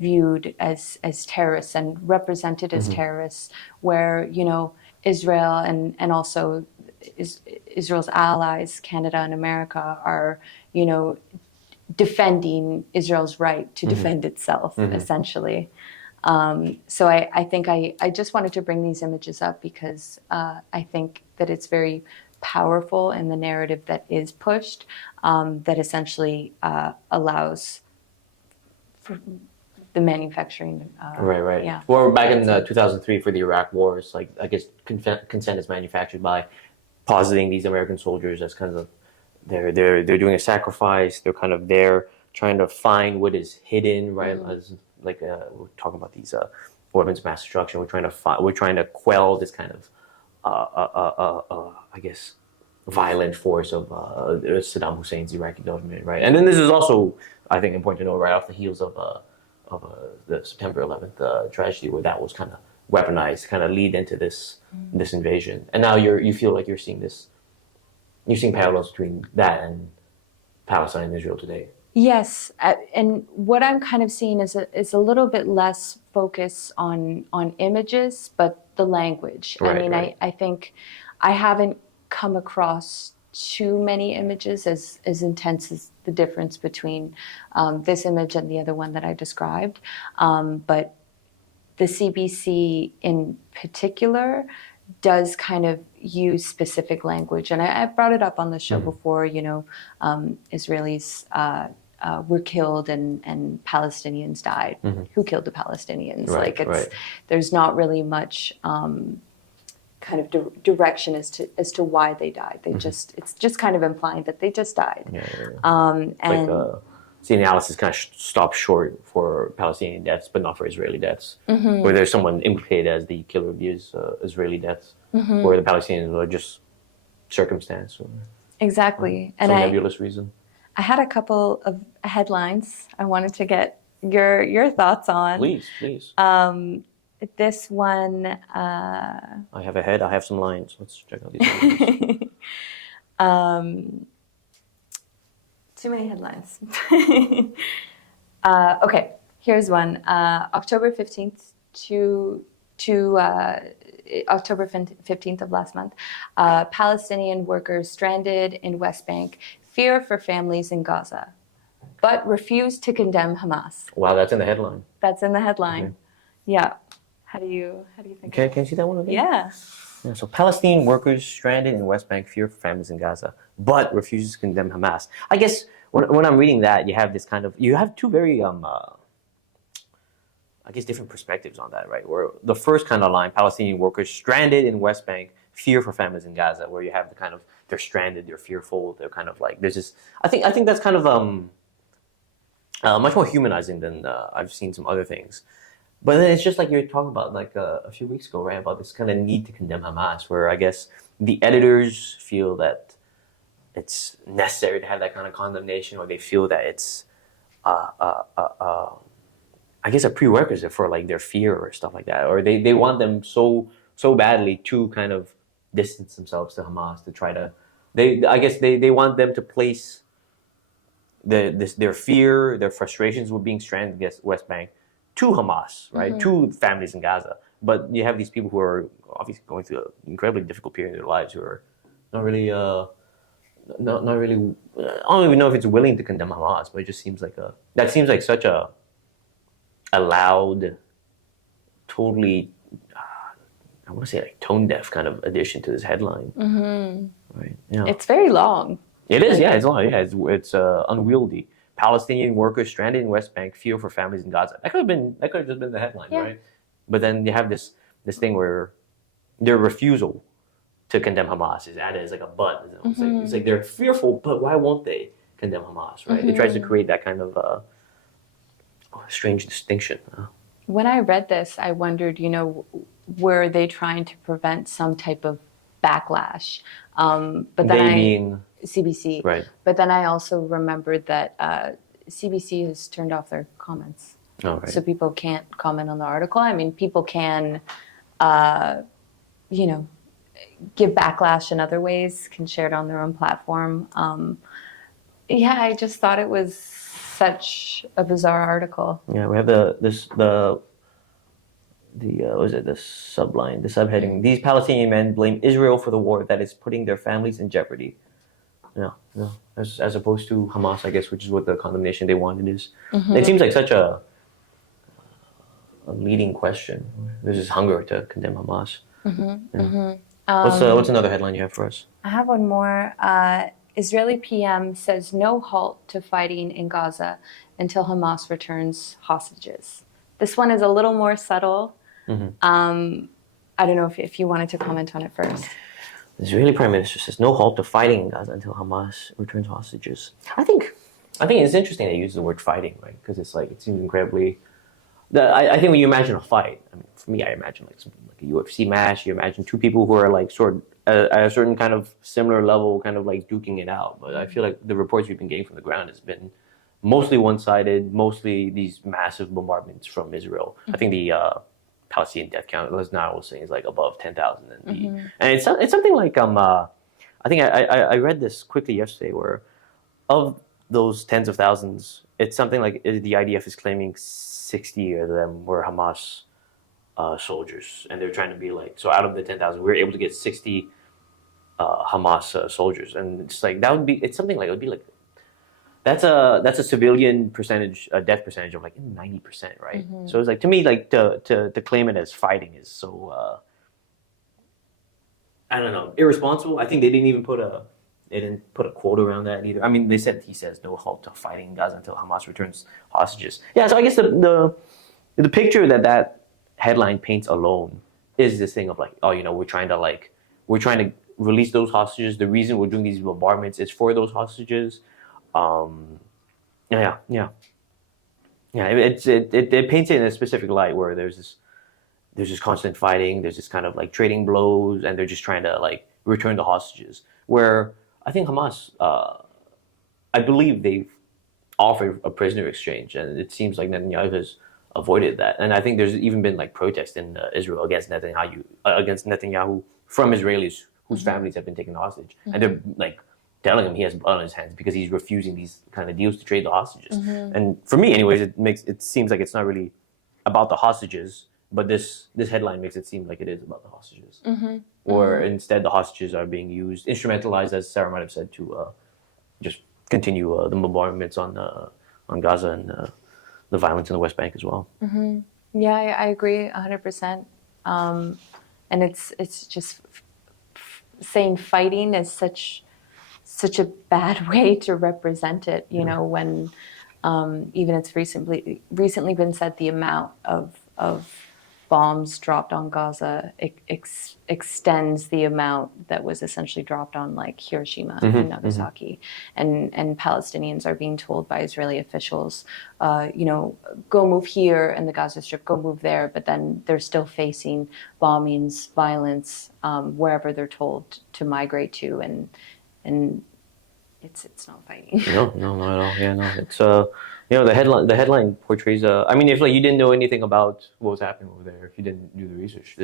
viewed as terrorists and represented as terrorists, where Israel and also Israel's allies, Canada and America, are defending Israel's right to defend itself, essentially. So I think I just wanted to bring these images up because I think that it's very powerful in the narrative that is pushed, that essentially allows for the manufacturing. Right. Yeah. Or back in 2003 for the Iraq War, it's like, I guess consent is manufactured by positing these American soldiers as kind of they're doing a sacrifice. They're kind of there trying to find what is hidden, right? As like we're talking about these weapons of mass destruction. We're trying to quell this kind of I guess violent force of Saddam Hussein's Iraqi government, right? And then this is also, I think, important to know, right off the heels of the September 11th tragedy, where that was kind of weaponized to kind of lead into this invasion. And now you feel like you're seeing parallels between that and Palestine and Israel today. Yes, and what I'm kind of seeing is a little bit less focus on images, but the language. Right, I mean, right. I think I haven't come across too many images as intense as the difference between this image and the other one that I described. But the CBC in particular does kind of use specific language. And I brought it up on the show before, Israelis were killed and Palestinians died. Who killed the Palestinians? Right. There's not really much kind of direction as to why they died. It's just kind of implying that they just died. And the analysis kind of stops short for Palestinian deaths, but not for Israeli deaths, where there's someone implicated as the killer of these Israeli deaths, where the Palestinians are just circumstance or exactly, some nebulous reason. I had a couple of headlines I wanted to get your thoughts on. Please. This one. I have a head. I have some lines. Let's check out these lines. Too many headlines. Okay, here's one. October 15th to October 15th of last month. Palestinian workers stranded in West Bank fear for families in Gaza, but refuse to condemn Hamas. Wow, that's in the headline. That's in the headline. Okay. Yeah. How do you think? Okay, can you see that one again? Yeah. So Palestinian workers stranded in West Bank fear for families in Gaza, but refuses to condemn Hamas. I guess when I'm reading that, you have two very different perspectives on that, right? Where the first kind of line, Palestinian workers stranded in West Bank fear for families in Gaza, where you have the kind of they're stranded, they're fearful, they're kind of like there's this. I think that's kind of much more humanizing than I've seen some other things. But then it's just like you're talking about like a few weeks ago, right? About this kind of need to condemn Hamas, where I guess the editors feel that it's necessary to have that kind of condemnation, or they feel that it's, I guess, a prerequisite for like their fear or stuff like that, or they want them so badly to kind of distance themselves to Hamas to try to, they want them to place their fear, their frustrations with being stranded against West Bank to Hamas, right? To families in Gaza. But you have these people who are obviously going through an incredibly difficult period in their lives, who are not really, I don't even know if it's willing to condemn Hamas, but it just seems like such a loud, totally, I want to say like tone deaf kind of addition to this headline. Right? Yeah. It's very long. It is, yeah, it's long. Yeah, it's unwieldy. Palestinian workers stranded in West Bank fear for families in Gaza. That could have just been the headline, right? But then you have this thing where their refusal to condemn Hamas is added as like a but. It's like they're fearful, but why won't they condemn Hamas, right? It tries to create that kind of strange distinction. When I read this, I wondered, were they trying to prevent some type of backlash? But then being CBC. Right. But then I also remembered that CBC has turned off their comments. Oh, right. So people can't comment on the article. I mean, people can, give backlash in other ways, can share it on their own platform. I just thought it was such a bizarre article. Yeah, we have the subline, the subheading. These Palestinian men blame Israel for the war that is putting their families in jeopardy. No, as opposed to Hamas, I guess, which is what the condemnation they wanted is. It seems like such a leading question. There's this hunger to condemn Hamas. What's another headline you have for us? I have one more. Israeli PM says no halt to fighting in Gaza until Hamas returns hostages. This one is a little more subtle. I don't know if you wanted to comment on it first. The Israeli Prime Minister says no halt to fighting in Gaza until Hamas returns hostages. I think it's interesting they use the word fighting, right? Because it's like, it seems incredibly. I think when you imagine a fight, I mean, for me, I imagine like something like a UFC match. You imagine two people who are like at a certain kind of similar level, kind of like duking it out. But I feel like the reports we've been getting from the ground has been mostly one-sided, mostly these massive bombardments from Israel. I think the Palestinian death count, as Niall was saying, is like above 10,000. And it's something like, I think I read this quickly yesterday where of those tens of thousands, it's something like the IDF is claiming 60 of them were Hamas soldiers. And they're trying to be like, so out of the 10,000, we were able to get 60 Hamas soldiers. And it's like, it's something like, it would be like, that's a civilian percentage, death percentage of like 90%, right? So it's like, to me, like to claim it as fighting is so, I don't know, irresponsible. I think they didn't put a quote around that either. I mean, he says no halt to fighting in Gaza until Hamas returns hostages. Yeah, so I guess the picture that headline paints alone is this thing of like, oh, we're trying to release those hostages. The reason we're doing these bombardments is for those hostages. It paints it in a specific light where there's this constant fighting, there's this kind of like trading blows, and they're just trying to like return the hostages. Where I think Hamas, I believe they've offered a prisoner exchange, and it seems like Netanyahu has avoided that. And I think there's even been like protests in Israel against Netanyahu from Israelis whose families have been taken hostage, and they're like telling him he has blood on his hands because he's refusing these kind of deals to trade the hostages. And for me, anyways, it seems like it's not really about the hostages, but this headline makes it seem like it is about the hostages. Or instead, the hostages are being instrumentalized, as Sarah might have said, to just continue the bombardments on Gaza and the violence in the West Bank as well. Yeah, I agree 100%. And it's just saying fighting is such a bad way to represent it, when even it's recently been said the amount of bombs dropped on Gaza extends the amount that was essentially dropped on like Hiroshima and Nagasaki. And Palestinians are being told by Israeli officials, go move here in the Gaza Strip, go move there, but then they're still facing bombings, violence, wherever they're told to migrate to, and it's not fighting. No, not at all. Yeah, no. It's the headline portrays. I mean, if like you didn't know anything about what was happening over there, if you didn't do the research,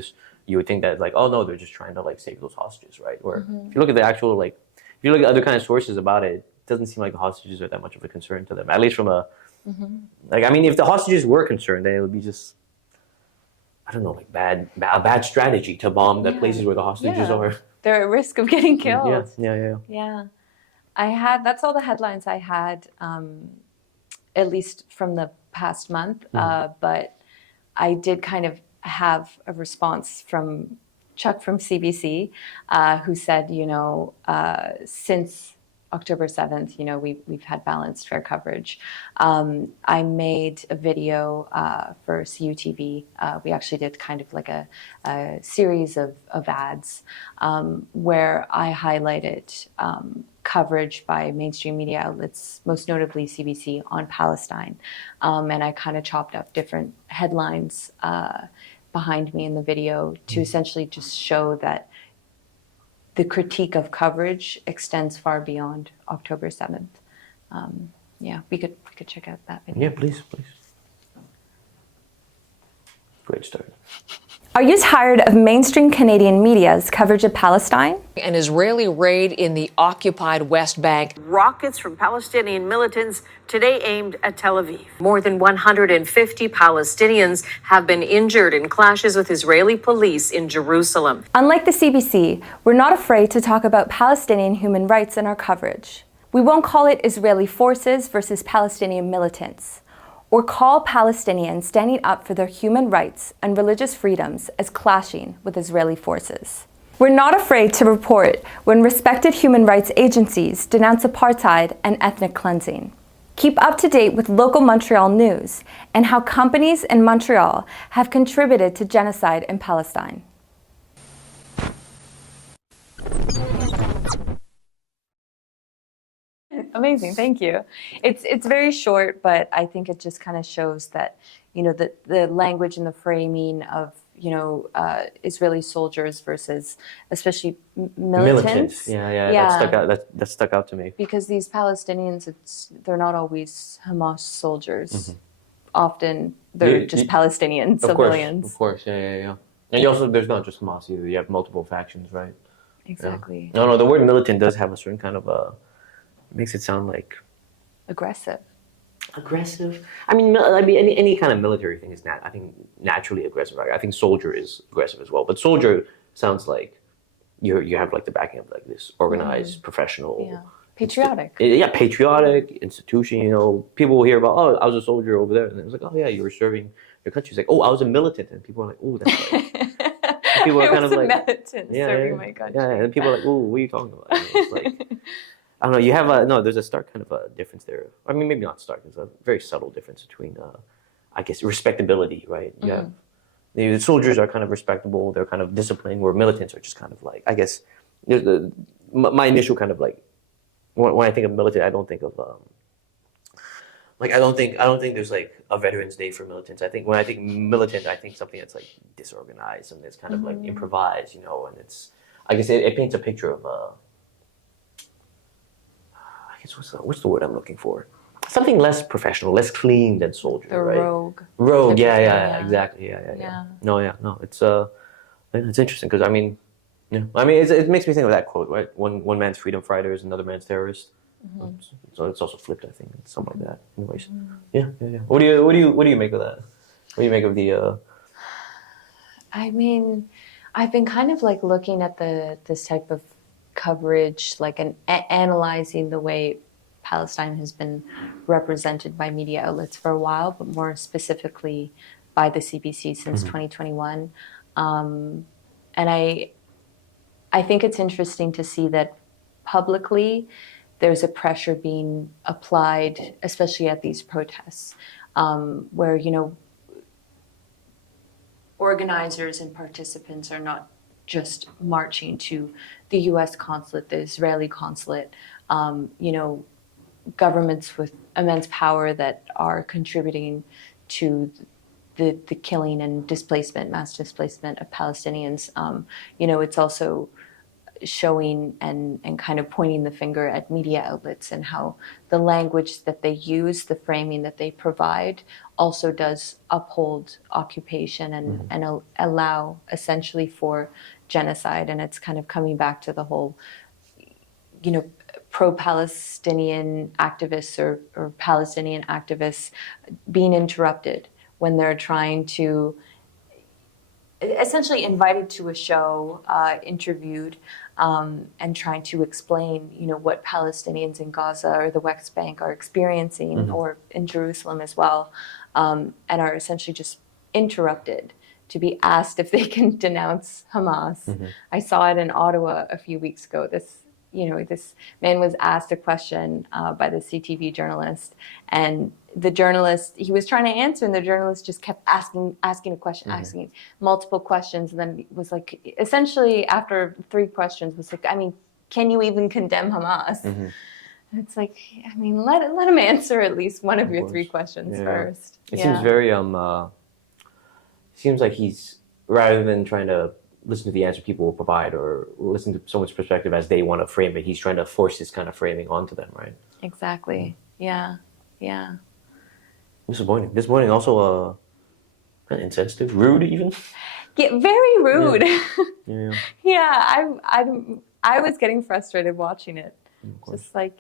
you would think that like, oh no, they're just trying to like save those hostages, right? Or if you look at the actual if you look at other kind of sources about it, it doesn't seem like the hostages are that much of a concern to them. At least from a I mean, if the hostages were concerned, then it would be just, I don't know, like a bad strategy to bomb the places where the hostages are. They're at risk of getting killed. Yeah. That's all the headlines I had, at least from the past month. But I did kind of have a response from Chuck from CBC, who said, since October 7th, we've had balanced, fair coverage. I made a video for CUTV. We actually did kind of like a series of ads where I highlighted coverage by mainstream media outlets, most notably CBC, on Palestine. And I kind of chopped up different headlines behind me in the video to essentially just show that the critique of coverage extends far beyond October 7th. We could check out that video. Yeah, please. Great start. Are you tired of mainstream Canadian media's coverage of Palestine? An Israeli raid in the occupied West Bank. Rockets from Palestinian militants today aimed at Tel Aviv. More than 150 Palestinians have been injured in clashes with Israeli police in Jerusalem. Unlike the CBC, we're not afraid to talk about Palestinian human rights in our coverage. We won't call it Israeli forces versus Palestinian militants, or call Palestinians standing up for their human rights and religious freedoms as clashing with Israeli forces. We're not afraid to report when respected human rights agencies denounce apartheid and ethnic cleansing. Keep up to date with local Montreal news and how companies in Montreal have contributed to genocide in Palestine. Amazing, thank you. It's very short, but I think it just kind of shows that, the language and the framing of, Israeli soldiers versus especially militants. Yeah. That stuck out to me. Because these Palestinians, they're not always Hamas soldiers. Often they're just Palestinian civilians. Of course, yeah. And you also, there's not just Hamas either. You have multiple factions, right? Exactly. Yeah. No, the word militant does have a certain kind of makes it sound like aggressive. I mean, any kind of military thing is I think naturally aggressive. Right? I think soldier is aggressive as well, but soldier sounds like you have like the backing of like this organized, professional, patriotic. Patriotic institution. People will hear about, oh, I was a soldier over there, and it was like, oh yeah, you were serving your country. It's like, oh, I was a militant, and people are like, oh, that's like, people are kind of like militant serving my country. Yeah, and people are like, oh, what are you talking about? It's like, I don't know. You have there's a stark kind of a difference there. I mean, maybe not stark. There's a very subtle difference between, I guess, respectability, right? Yeah. The soldiers are kind of respectable. They're kind of disciplined. Where militants are just kind of like, I guess, my initial kind of like, when I think of militant, I don't think of I don't think there's like a Veterans Day for militants. I think when I think militant, I think something that's like disorganized and it's kind of like improvised, and it's, I guess it paints a picture of what's the word I'm looking for? Something less professional, less clean than soldier, right? Rogue, yeah, exactly, yeah. No, it's interesting because it makes me think of that quote, right? One man's freedom fighter is another man's terrorist. So it's also flipped, I think, something like that. Anyways, yeah. What do you make of that? What do you make of the? I mean, I've been kind of like looking at this type of coverage, like analyzing the way Palestine has been represented by media outlets for a while, but more specifically by the CBC since 2021. And I think it's interesting to see that publicly there's a pressure being applied, especially at these protests, where, organizers and participants are not just marching to the U.S. consulate, the Israeli consulate, governments with immense power that are contributing to the killing and mass displacement of Palestinians. It's also showing and kind of pointing the finger at media outlets and how the language that they use, the framing that they provide, also does uphold occupation and allow essentially for genocide. And it's kind of coming back to the whole, pro-Palestinian activists or Palestinian activists being interrupted when they're trying to, essentially invited to a show, interviewed, and trying to explain, what Palestinians in Gaza or the West Bank are experiencing, or in Jerusalem as well, and are essentially just interrupted to be asked if they can denounce Hamas. I saw it in Ottawa a few weeks ago. This man was asked a question by the CTV journalist, and the journalist, he was trying to answer, and the journalist just kept asking a question, asking multiple questions, and then was like, essentially after 3 questions, was like, I mean, can you even condemn Hamas? And it's like, I mean, let him answer at least one of your 3 questions first. It seems very seems like he's, rather than trying to listen to the answer people will provide or listen to someone's perspective as they want to frame it, he's trying to force his kind of framing onto them, right? Exactly. Yeah. Disappointing. Also, kind of insensitive, rude even. Yeah, very rude. Yeah. I was getting frustrated watching it. Just like,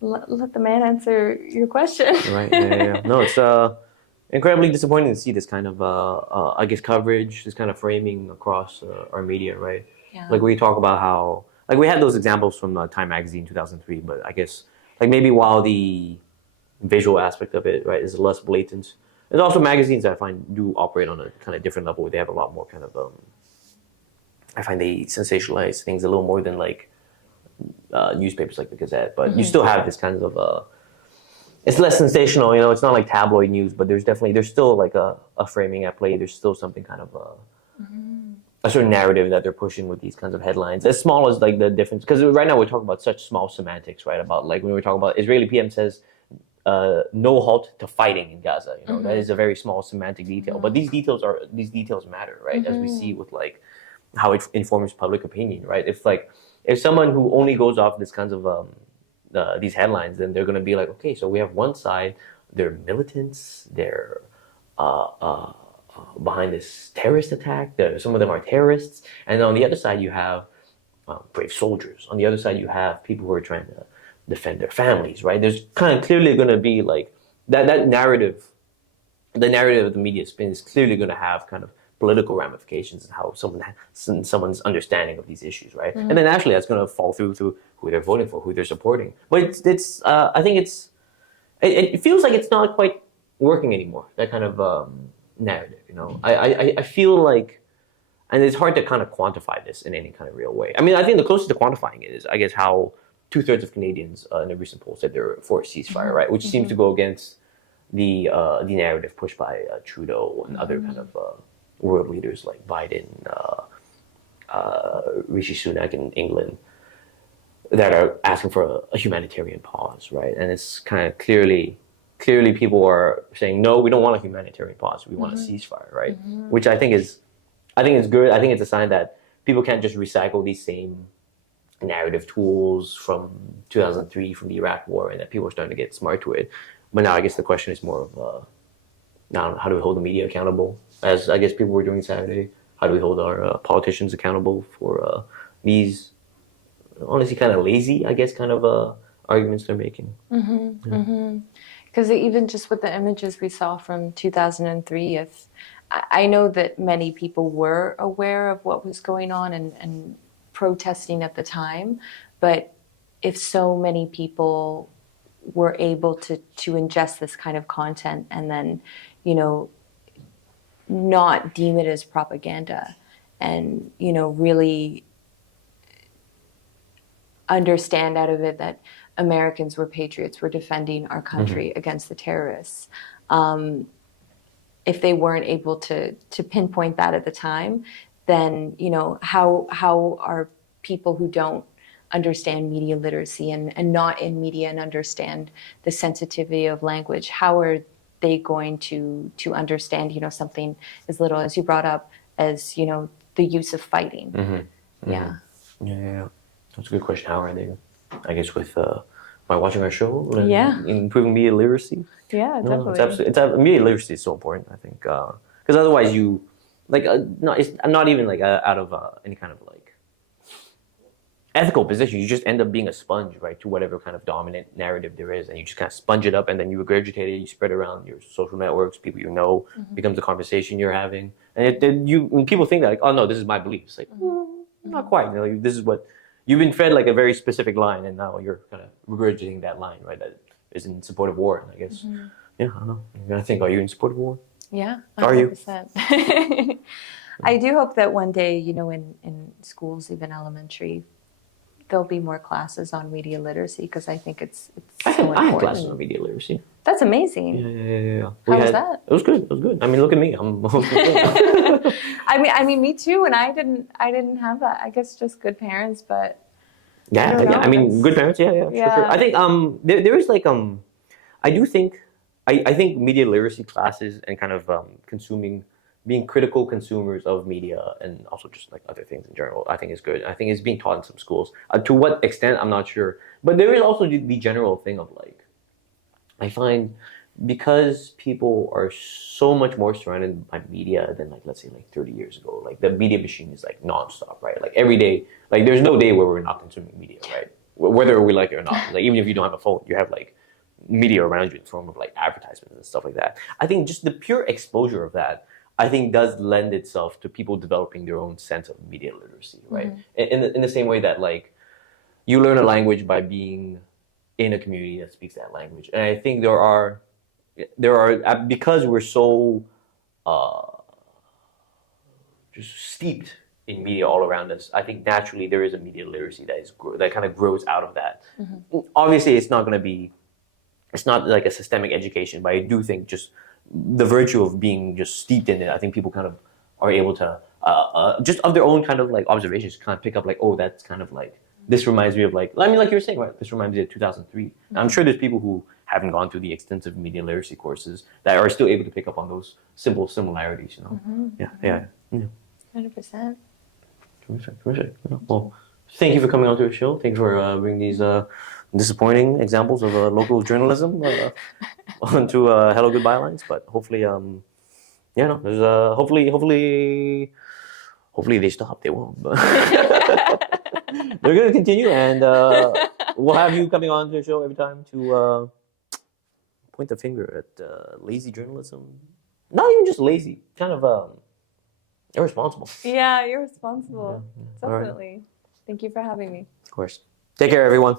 let the man answer your question. Right. Yeah. No, it's incredibly disappointing to see this kind of, I guess, coverage, this kind of framing across our media, right? Yeah. Like we talk about how, like we had those examples from Time Magazine 2003, but I guess, like maybe while the visual aspect of it, right, is less blatant, there's also magazines that I find do operate on a kind of different level where they have a lot more kind of I find they sensationalize things a little more than like newspapers like the Gazette. But you still have this kind of it's less sensational, you know. It's not like tabloid news, but there's still like a framing at play. There's still something kind of a certain narrative that they're pushing with these kinds of headlines. As small as like the difference, because right now we're talking about such small semantics, right? About like when we're talking about Israeli PM says no halt to fighting in Gaza. You know, that is a very small semantic detail, but these details matter, right? As we see with like how it informs public opinion, right? If someone who only goes off this kinds of these headlines, then they're going to be like, okay, so we have one side, they're militants, they're behind this terrorist attack. Some of them are terrorists, and on the other side you have brave soldiers. On the other side you have people who are trying to defend their families, right? There's kind of clearly going to be like that narrative. The narrative of the media spin is clearly going to have kind of political ramifications and how someone's understanding of these issues, right? And then actually that's going to fall through to who they're voting for, who they're supporting. But I think it feels like it's not quite working anymore, that kind of narrative, you know. I feel like, and it's hard to kind of quantify this in any kind of real way. I mean, I think the closest to quantifying it is, I guess, how 2/3 of Canadians in a recent poll said they're for a ceasefire, right? Which seems to go against the narrative pushed by Trudeau and other kind of world leaders like Biden, Rishi Sunak in England, that are asking for a humanitarian pause, right? And it's kind of clearly people are saying, no, we don't want a humanitarian pause. We want a ceasefire, right? Which I think is good. I think it's a sign that people can't just recycle these same narrative tools from 2003, from the Iraq War, and that people are starting to get smart to it. But now I guess the question is more of now how do we hold the media accountable? As I guess people were doing Saturday, how do we hold our politicians accountable for these honestly kind of lazy, I guess, kind of arguments they're making? Because even just with the images we saw from 2003, I know that many people were aware of what was going on and protesting at the time, but if so many people were able to ingest this kind of content and then, you know, not deem it as propaganda and, you know, really understand out of it that Americans were patriots, were defending our country against the terrorists. If they weren't able to pinpoint that at the time, then, you know, how are people who don't understand media literacy and not in media and understand the sensitivity of language, how are they going to understand, you know, something as little as you brought up as, you know, the use of fighting? Yeah. That's a good question. How are they, I guess, with by watching our show and improving media literacy? Yeah, definitely. Media literacy is so important, I think, because otherwise you like it's not even like out of any kind of like ethical position. You just end up being a sponge, right, to whatever kind of dominant narrative there is, and you just kind of sponge it up, and then you regurgitate it. You spread it around your social networks, people you know, becomes a conversation you're having, and when people think that like, oh no, this is my beliefs, like not quite. You know, this is what you've been fed, like a very specific line, and now you're kind of regurgitating that line, right? That is in support of war, I guess. Yeah, I don't know. I think, are you in support of war? Yeah, 100%. Are you? I do hope that one day, you know, in schools, even elementary, there'll be more classes on media literacy, because I think it's so important. I had classes on media literacy. That's amazing. Yeah. How was that? It was good. It was good. I mean, look at me. I mean, me too. And I didn't have that. I guess just good parents, but I mean, good parents. Yeah, for sure. I think there is like I do think I think media literacy classes and kind of being critical consumers of media and also just like other things in general, I think is good. I think it's being taught in some schools. To what extent, I'm not sure. But there is also the general thing of like, I find because people are so much more surrounded by media than like, let's say like 30 years ago, like the media machine is like nonstop, right? Like every day, like there's no day where we're not consuming media, right? Whether we like it or not. Like even if you don't have a phone, you have like media around you in the form of like advertisements and stuff like that. I think just the pure exposure of that, I think, does lend itself to people developing their own sense of media literacy, right? In the same way that like you learn a language by being in a community that speaks that language. And I think there are because we're so just steeped in media all around us, I think naturally there is a media literacy that kind of grows out of that. Obviously, it's not like a systemic education, but I do think just the virtue of being just steeped in it, I think people kind of are able to just of their own kind of like observations kind of pick up like, oh, that's kind of like, this reminds me of like you were saying, right? This reminds me of 2003. I'm sure there's people who haven't gone through the extensive media literacy courses that are still able to pick up on those simple similarities, Yeah. 100%. Terrific. Well, thank you for coming on to the show. Thanks for bringing these disappointing examples of local journalism onto Hello Good Bylines. But hopefully, there's hopefully they stop. They won't. But they're going to continue, and we'll have you coming on to the show every time to point the finger at lazy journalism. Not even just lazy, kind of irresponsible. Yeah, you're responsible. All right. Definitely. Thank you for having me. Of course. Take care, everyone.